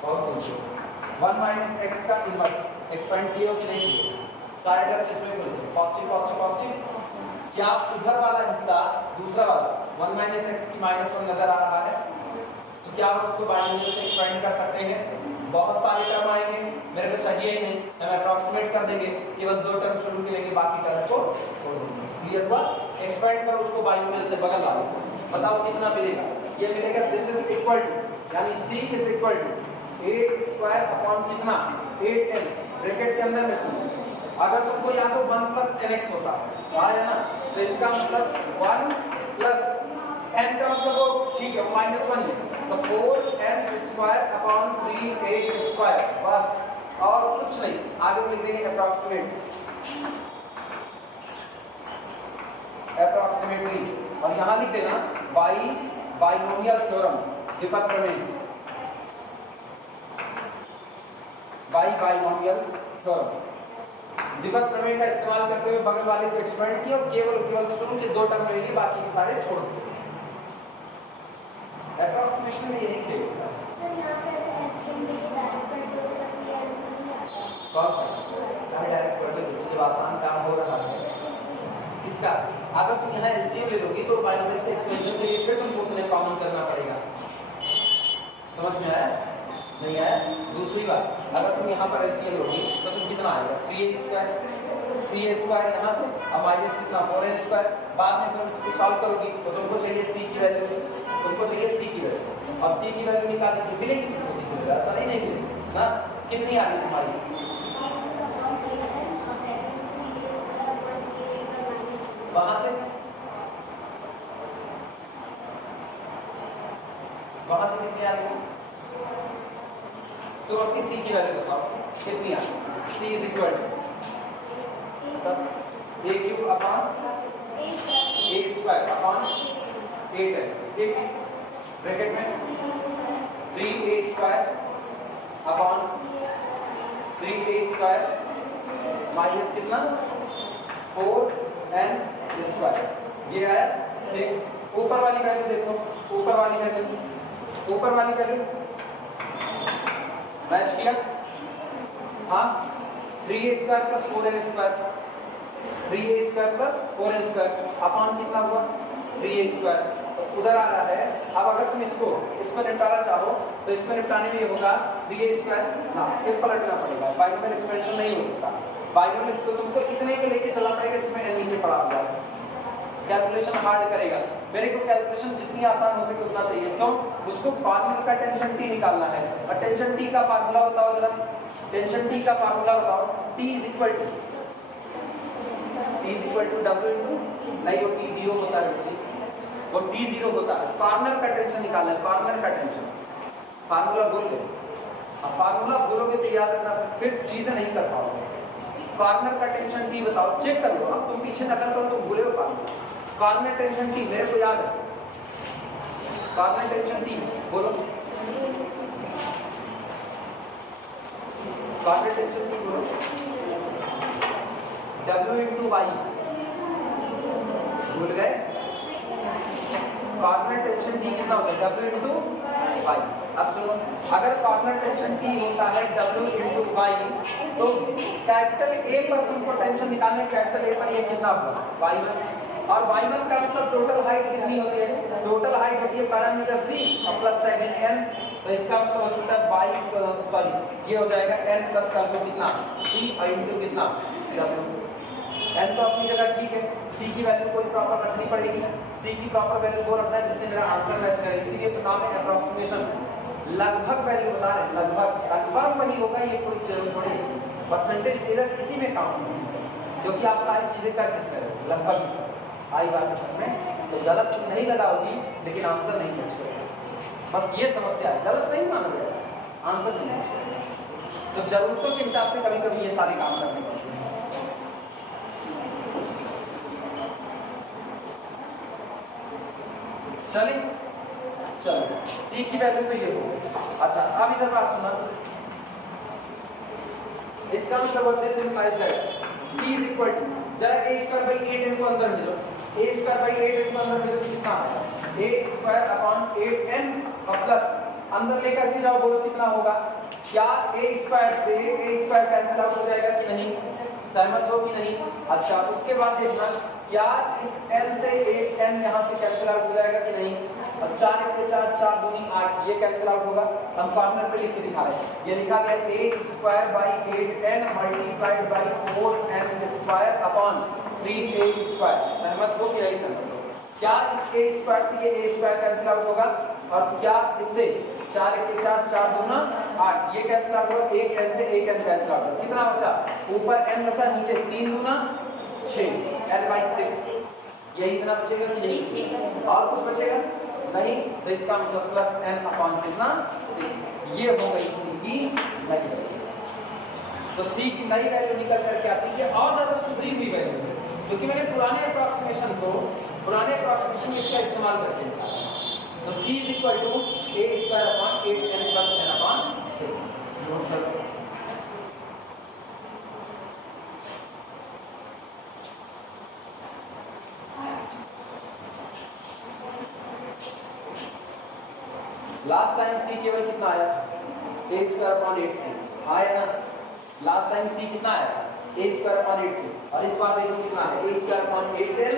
और पूछो 1 माइनस एक्स का इनवर्स एक्सपेंड किए हो कि नहीं किए? सारे टर्म इसमें खुलते हैं, पॉजिटिव पॉजिटिव पॉजिटिव। क्या उधर वाला हिस्सा दूसरा वाला 1 माइनस एक्स की माइनस 1 नजर आ रहा है तो क्या हम उसको बाइनोमियल से एक्सपेंड कर सकते हैं? बहुत सारे टर्म आएंगे, मेरे को चाहिए ही नहीं, हम अप्रॉक्सीमेट कर देंगे, केवल 2 टर्म शुरू के लेंगे, बाकी टर्म को छोड़ देंगे। क्लियर हुआ? एक्सपेंड करो उसको बाइनोमियल से, बगल वाला बताओ कितना मिलेगा? ये मिलेगा दिस इज इक्वल टू, यानी c is equal to 8 square upon कितना 8n ब्रैकेट के अंदर में सुनो। अगर तुमको याद हो 1 प्लस nx होता है ना, तो इसका मतलब 1 प्लस n का मतलब वो ठीक है -1 है, तो 4n square upon 3a square, बस और कुछ नहीं। आगे लिख देंगे अप्रॉक्सीमेटली, और यहाँ लिख देना बाइनोमियल थ्योरम, द्विपद प्रमेय, बाइनोमियल थ्योरम। द्विपद प्रमेय का इस्तेमाल करते हुए बगल वाले को एक्सपेंड किया और केवल शुरू के 2 टर्म ले लिए, बाकी के सारे छोड़ दिए। अप्रॉक्सीमेशन में यही खेल होता है। कौन सा डायरेक्ट कर दो, जब आसान काम हो रहा है इसका। अगर तुम यहाँ एलसीएम ले लोगी तो बाइनोमियल से एक्सपेंशन के लिए फिर तुमको उतने कॉमन करना पड़ेगा। समझ में आया? नहीं आया? दूसरी बात, अगर तुम यहाँ पर एलसीएम लोगी तो तुम कितना आएगा 3a स्क्वायर यहाँ से, अब माइनस कितना 4n स्क्वायर। बाद में तुम इसको सॉल्व करोगी तो तुमको चाहिए c की वैल्यू, और c की वैल्यू निकालने की मिलेगी तुमको c की वैल्यू, ऐसा नहीं मिलेगी ना। कितनी आ रही तुम्हारी? वहां से कितनी आ रही है? तो अपनी c की वैल्यू बताओ कितनी आ रही है? c is equal to a cube upon a square upon 8n, ठीक, ब्रैकेट में 3a square upon 3a square minus कितना 4n स्क्वायर। ये आया। ठीक, ऊपर वाली वैल्यू देखो, ऊपर वाली वैल्यू मैच किया? हाँ, 3a square plus 4n square, 3a square plus 4n square upon कितना हुआ 3a स्क्वायर, उधर आ रहा है। अब अगर तुम इसको निपटाना चाहो तो इसको निपटाने में ये होगा 3a स्क्वायर ना, फिर पलटना पड़ेगा, बाइनोमियल एक्सपेंशन नहीं हो सकता। बाइनोमियल तो तुमको इतने पे लेके चलना पड़ेगा जिसमें n नीचे पड़ा हुआ है, कैलकुलेशन हार्ड करेगा। मेरे को कैलकुलेशन जितनी आसान हो सके उतना चाहिए, क्यों? मुझको फार्मूला का टेंशन टी निकालना है, और टेंशन टी का फार्मूला बताओ जरा, टेंशन टी का फार्मूला बताओ। T is equal to W into, नहीं वो T0 होता है बच्चे, वो T0 होता है। कॉर्नर का टेंशन निकालना है, कॉर्नर का टेंशन, फार्मूला भूल गए। अब फार्मूला भूलोगे तो याद रखना, फिर चीजें नहीं कर पाओगे। कॉर्नर का टेंशन टी बताओ, चेक कर लो, अब तुम पीछे नकल करो तो भूले हो फार्मूला। कॉर्नर टेंशन टी मेरे को याद है, कॉर्नर टेंशन टी बोलो, कॉर्नर टेंशन टी बोलो, W इंटू वाई, भूल गए? कॉर्नर टेंशन टी कितना होता है? W into y. अब सुनो, अगर कॉर्नर टेंशन टी होता है W इंटू वाई, तो कैपिटल A पर तुमको टेंशन निकालने, कैपिटल A पर ये कितना होगा y1, और y1 का मतलब टोटल हाइट कितनी होती है? टोटल हाइट होती है पैरामीटर c और प्लस साइन n, तो इसका मतलब होता है ये हो जाएगा n प्लस कर दो कितना c और इंटू कितना w। n तो अपनी जगह ठीक है, c की वैल्यू कोई प्रॉपर रखनी पड़ेगी, c की प्रॉपर वैल्यू वो रखना है जिससे मेरा आंसर मैच करे, इसीलिए तो नाम है अप्रॉक्सीमेशन। लगभग वैल्यू बता रहे हैं, लगभग कन्फर्म वही होगा, ये कोई जरूर थोड़ी परसेंटेज एरर इसी में काम है, क्योंकि आप सारी चीजें कर किस करें लगभग आई बात समझ में, तो गलत नहीं लगाओगी लेकिन आंसर नहीं मैच करेगा, बस ये समस्या है, गलत नहीं माना जाएगा, आंसर नहीं। तो जरूरतों के हिसाब से कभी कभी ये सारे काम करने पड़ते हैं। चलिए चलो सी की वैल्यू तो ये हो। अच्छा अब इधर बात सुना, इसका मतलब this implies that c is equal to, जरा a स्क्वायर बाई 8n को अंदर मिलो, a स्क्वायर बाई 8n को अंदर मिलो तो कितना आएगा, a स्क्वायर अपॉन 8n और प्लस अंदर लेकर के जाओ, बोलो कितना होगा, क्या a स्क्वायर से a स्क्वायर कैंसिल आउट हो जाएगा कि नहीं, सहमत हो कि नहीं। अच्छा उसके बाद देखना क्या इस n से 8n यहाँ से कैंसिल आउट हो जाएगा कि नहीं, और 4 1 4 4 2 8 ये कैंसिल आउट होगा। हम फॉर्मूला पे लिख के दिखा रहे हैं, ये लिखा गया a square by 8n multiplied by 4n square upon 3a square, सहमत हो कि नहीं सहमत हो, क्या इस a स्क्वायर से ये a स्क्वायर कैंसिल आउट होगा, और क्या इससे 4 1 4 4 2 8 ये कैंसिल आउट होगा, एक n से एक n कैंसिल आउट होगा, कितना बचा, ऊपर n बचा, नीचे 3 2 6 n बाई 6, यही इतना बचेगा कि यही और कुछ बचेगा नहीं, तो इसका मतलब प्लस n अपॉन कितना 6, ये हो गई c की नई वैल्यू। तो c की नई वैल्यू निकल करके आती है, और ज्यादा सुधरी हुई वैल्यू है, क्योंकि मैंने पुराने अप्रॉक्सीमेशन में इसका इस्तेमाल करके लिखा है। तो c is equal to a square upon 8n plus n upon 6, note कर लो। लास्ट टाइम c केवल कितना आया, a स्क्वायर अपॉन 8c आया ना, लास्ट टाइम c कितना आया, a स्क्वायर अपॉन 8c, और इस बार देखो कितना है, a square upon 8n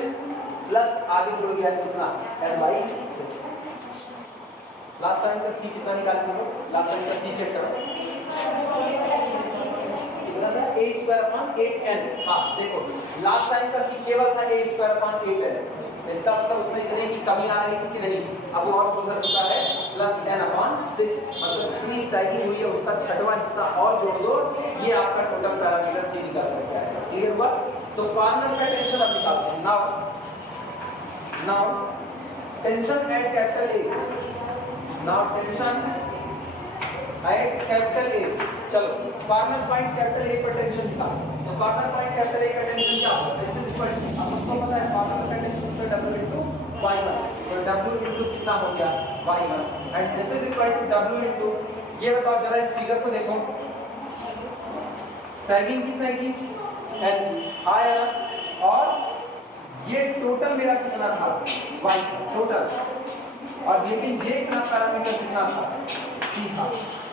plus आगे जुड़ गया है कितना n बाई 6। लास्ट टाइम का c कितना निकाल लो, लास्ट टाइम का c चेक करो, कितना था a स्क्वायर अपॉन 8n, हाँ देखो लास्ट टाइम का c केवल था a स्क्वायर अपॉन 8n, इसका मतलब उसमें इतने की कमी आ रही थी कि नहीं, अब वो और सुधर चुका है प्लस n अपॉन 6, मतलब जितनी सैगिंग हुई है उसका छठवां हिस्सा और जोड़ दो, ये आपका टोटल पैरामीटर c निकल कर आएगा, क्लियर हुआ। तो कॉर्नर का टेंशन अब निकालते हैं, now tension at capital A, now tension at capital A, चलो कॉर्नर पॉइंट कैपिटल A पर टेंशन निकालो, तो कॉर्नर पॉइंट कैपिटल A का टेंशन क्या होगा, दिस इज इक्वल टू, अब हमको पता है कॉर्नर का टेंशन तो W इनटू y1, तो W इनटू कितना हो गया y1, and this is equal to W into, ये बताओ जरा इस फिगर को देखो, सैगिंग कितने की n आया, और ये टोटल मेरा कितना था y टोटल, और लेकिन ये इतना पैरामीटर कितना था c था,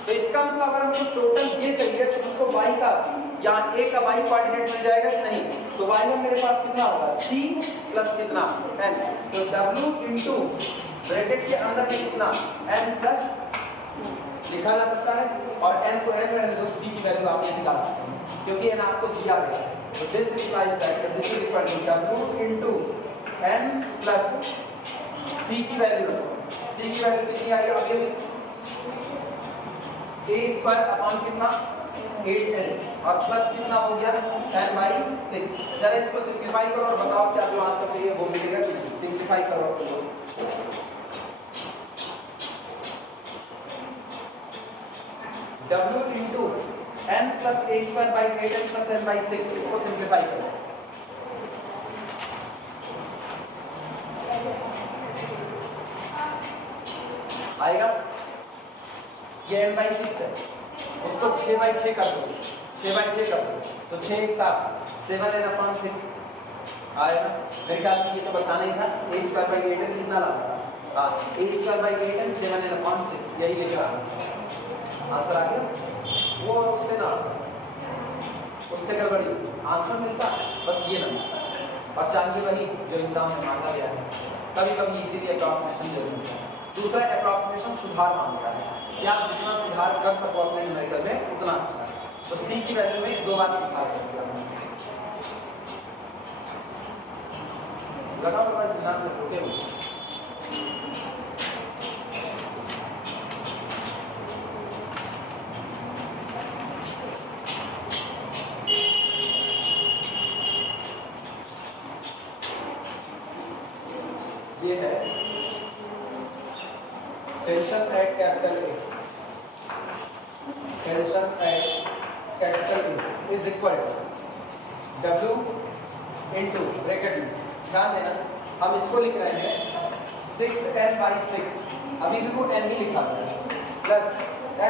तो इसका मतलब अगर हमको टोटल ये चाहिए तो उसको y का या a का y कोऑर्डिनेट मिल जाएगा कि नहीं, तो y1 मेरे पास कितना होगा c प्लस कितना n, तो w इनटू ब्रैकेट के अंदर में कितना n प्लस लिखा जा सकता है, और n को n रहने दो, c की वैल्यू आपने निकाल सकते हैं क्योंकि n आपको दिया गया है, तो this implies that this is equal to w into n plus c की वैल्यू कितनी आई, अब ये a स्क्वायर अपॉन कितना 8n और प्लस कितना हो गया n बाई 6, जरा इसको सिंपलीफाई करो और बताओ क्या जो आंसर चाहिए वो मिलेगा कि सिंपलीफाई करो, w into n plus a square by 8n plus n by 6, इसको सिंपलीफाई करो, आएगा ये n बाई 6 है, उसको 6 बाई 6 कर दो, 6 बाई 6 कर दो, तो 6 एक साथ 7n अपॉन 6 आएगा, मेरे ख्याल से ये तो बचाना ही था, a स्क्वायर बाई 8n कितना लगा, हाँ a square by 8n 7n upon 6, यही लेकर आना, आंसर आ गया, वो उससे ना उससे गड़बड़ी आंसर मिलता बस ये नहीं, और चाहिए वही जो एग्जाम में मांगा गया है, कभी कभी इसीलिए अप्रॉक्सीमेशन जरूरी है। दूसरा अप्रॉक्सीमेशन सुधार मांगता है कि आप जितना सुधार कर सको अपने न्यूमेरिकल में उतना अच्छा है, तो c की वैल्यू में 2 बार सुधार कर दिया लगाओ, तो ध्यान से रोके हुए tension at capital A, tension at capital A is equal to W into bracket में, ध्यान देना हम इसको लिख रहे हैं 6n/6, अभी भी वो n ही लिखा है, प्लस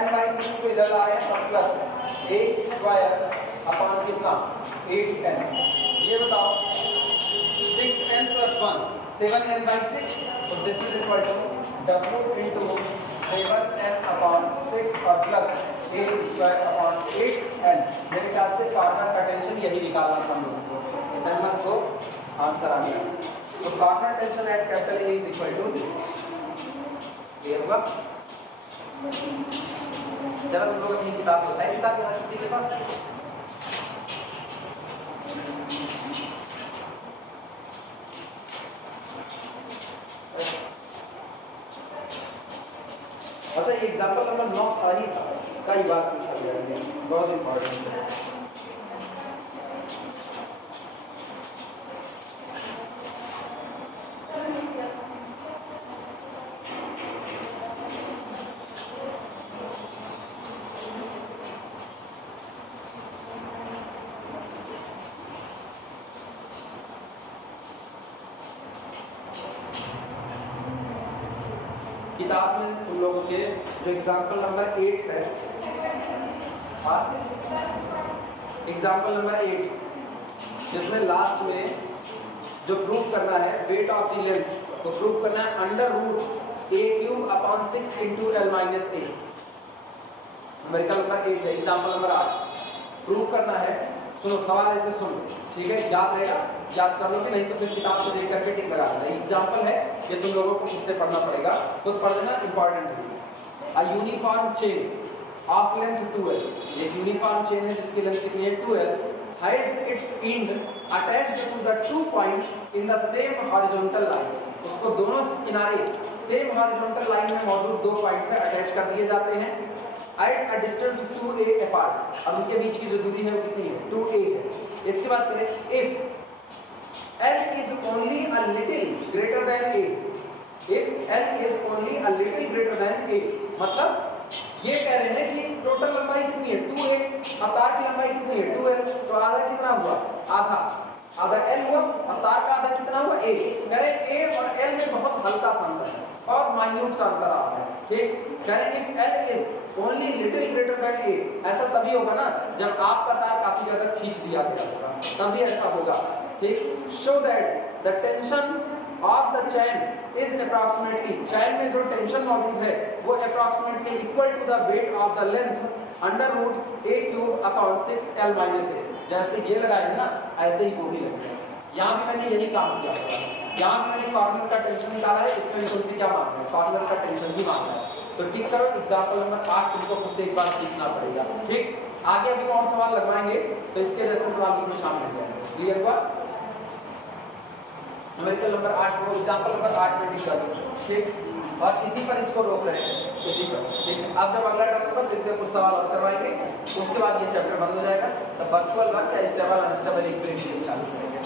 n/6 को इधर ला रहे हैं और प्लस a स्क्वायर अपॉन कितना 8n। ये बताओ 6n + 1 7n/6, तो this is equal to W into 7n/6 और plus a square upon 8n। मेरे ख्याल से कॉर्नर का टेंशन यही निकालना था हम लोगों को, सहमत हो? आंसर आ गया। तो corner tension at capital A is equal to this. Clear हुआ? चलो तुम लोग अपनी किताब बताए, किताब यहाँ किसी के पास? अच्छा, ये एग्जाम्पल नंबर 9 था ही था, कई बार पूछा गया है, बहुत इंपॉर्टेंट है। किताब में तुम लोगों के जो एग्जाम्पल नंबर 8 है, एग्जाम्पल नंबर 8, जिसमें लास्ट में जो प्रूफ करना है वेट ऑफ द लेंथ, तो प्रूफ करना है √a³/6 × l - a। Numerical number 8 है, एग्जाम्पल नंबर 8 प्रूफ करना है। सुनो सवाल ऐसे सुनो, ठीक है, याद रहेगा, याद कर लोगे, नहीं तो फिर किताब से देख करके टिक लगा देना। एग्जाम्पल है, ये तुम लोगों को खुद से पढ़ना पड़ेगा, खुद पढ़ लेना, इंपॉर्टेंट है। A uniform chain of length 2l, ये यूनिफॉर्म चेन है जिसकी लेंथ कितनी है 2l, has its end attached to the 2 point in the same horizontal line, उसको दोनों किनारे सेम हॉरिजॉन्टल लाइन में मौजूद 2 पॉइंट से अटैच कर दिए जाते हैं eight a distance 2a apart. अब उनके बीच की जो दूरी है वो कितनी है 2a है। इसके बाद करें if l is only a little greater than a, if l is only a little greater than a, मतलब ये कह रहे हैं कि टोटल लंबाई कितनी है 2a, अब तार की लंबाई कितनी है 2l, तो आधा कितना हुआ आधा, आधा l हुआ, और तार का आधा कितना हुआ a। कह रहे a और l में बहुत हल्का सा अंतर है और माइन्यूट सा अंतर आ रहा है, ठीक। कह रहे if l is only little greater than a, ऐसा तभी होगा ना जब आपका तार काफी ज्यादा खींच दिया गया होगा, तभी ऐसा होगा, ठीक। Show that the tension of the chain is approximately, chain में जो टेंशन मौजूद है वो approximately equal to the weight of the length √a³/6 l - a। जैसे ये लगाएंगे ना ऐसे ही वो भी लगेगा। यहाँ भी मैंने यही काम किया होगा, यहाँ भी मैंने कॉर्नर का टेंशन निकाला है, इसमें भी तुमसे क्या मांगना है कॉर्नर का टेंशन ही मांगना है। तो टिक करो, एग्जाम्पल नंबर 8 तुमको खुद से एक बार सीखना पड़ेगा, ठीक। आगे अभी और सवाल लगवाएंगे तो इसके जैसे सवाल उसमें शामिल हो जाएंगे। क्लियर हुआ? न्यूमेरिकल नंबर 8 को एग्जाम्पल नंबर 8 में टिक कर दो, ठीक। और इसी पर इसको रोक रहे हैं, इसी पर, ठीक। अब जब अगला टर्म पर इसमें कुछ सवाल और करवाएंगे, उसके बाद ये चैप्टर बंद हो जाएगा, तब वर्चुअल वर्क या स्टेबल अनस्टेबल इक्विलिब्रियम चालू करेंगे।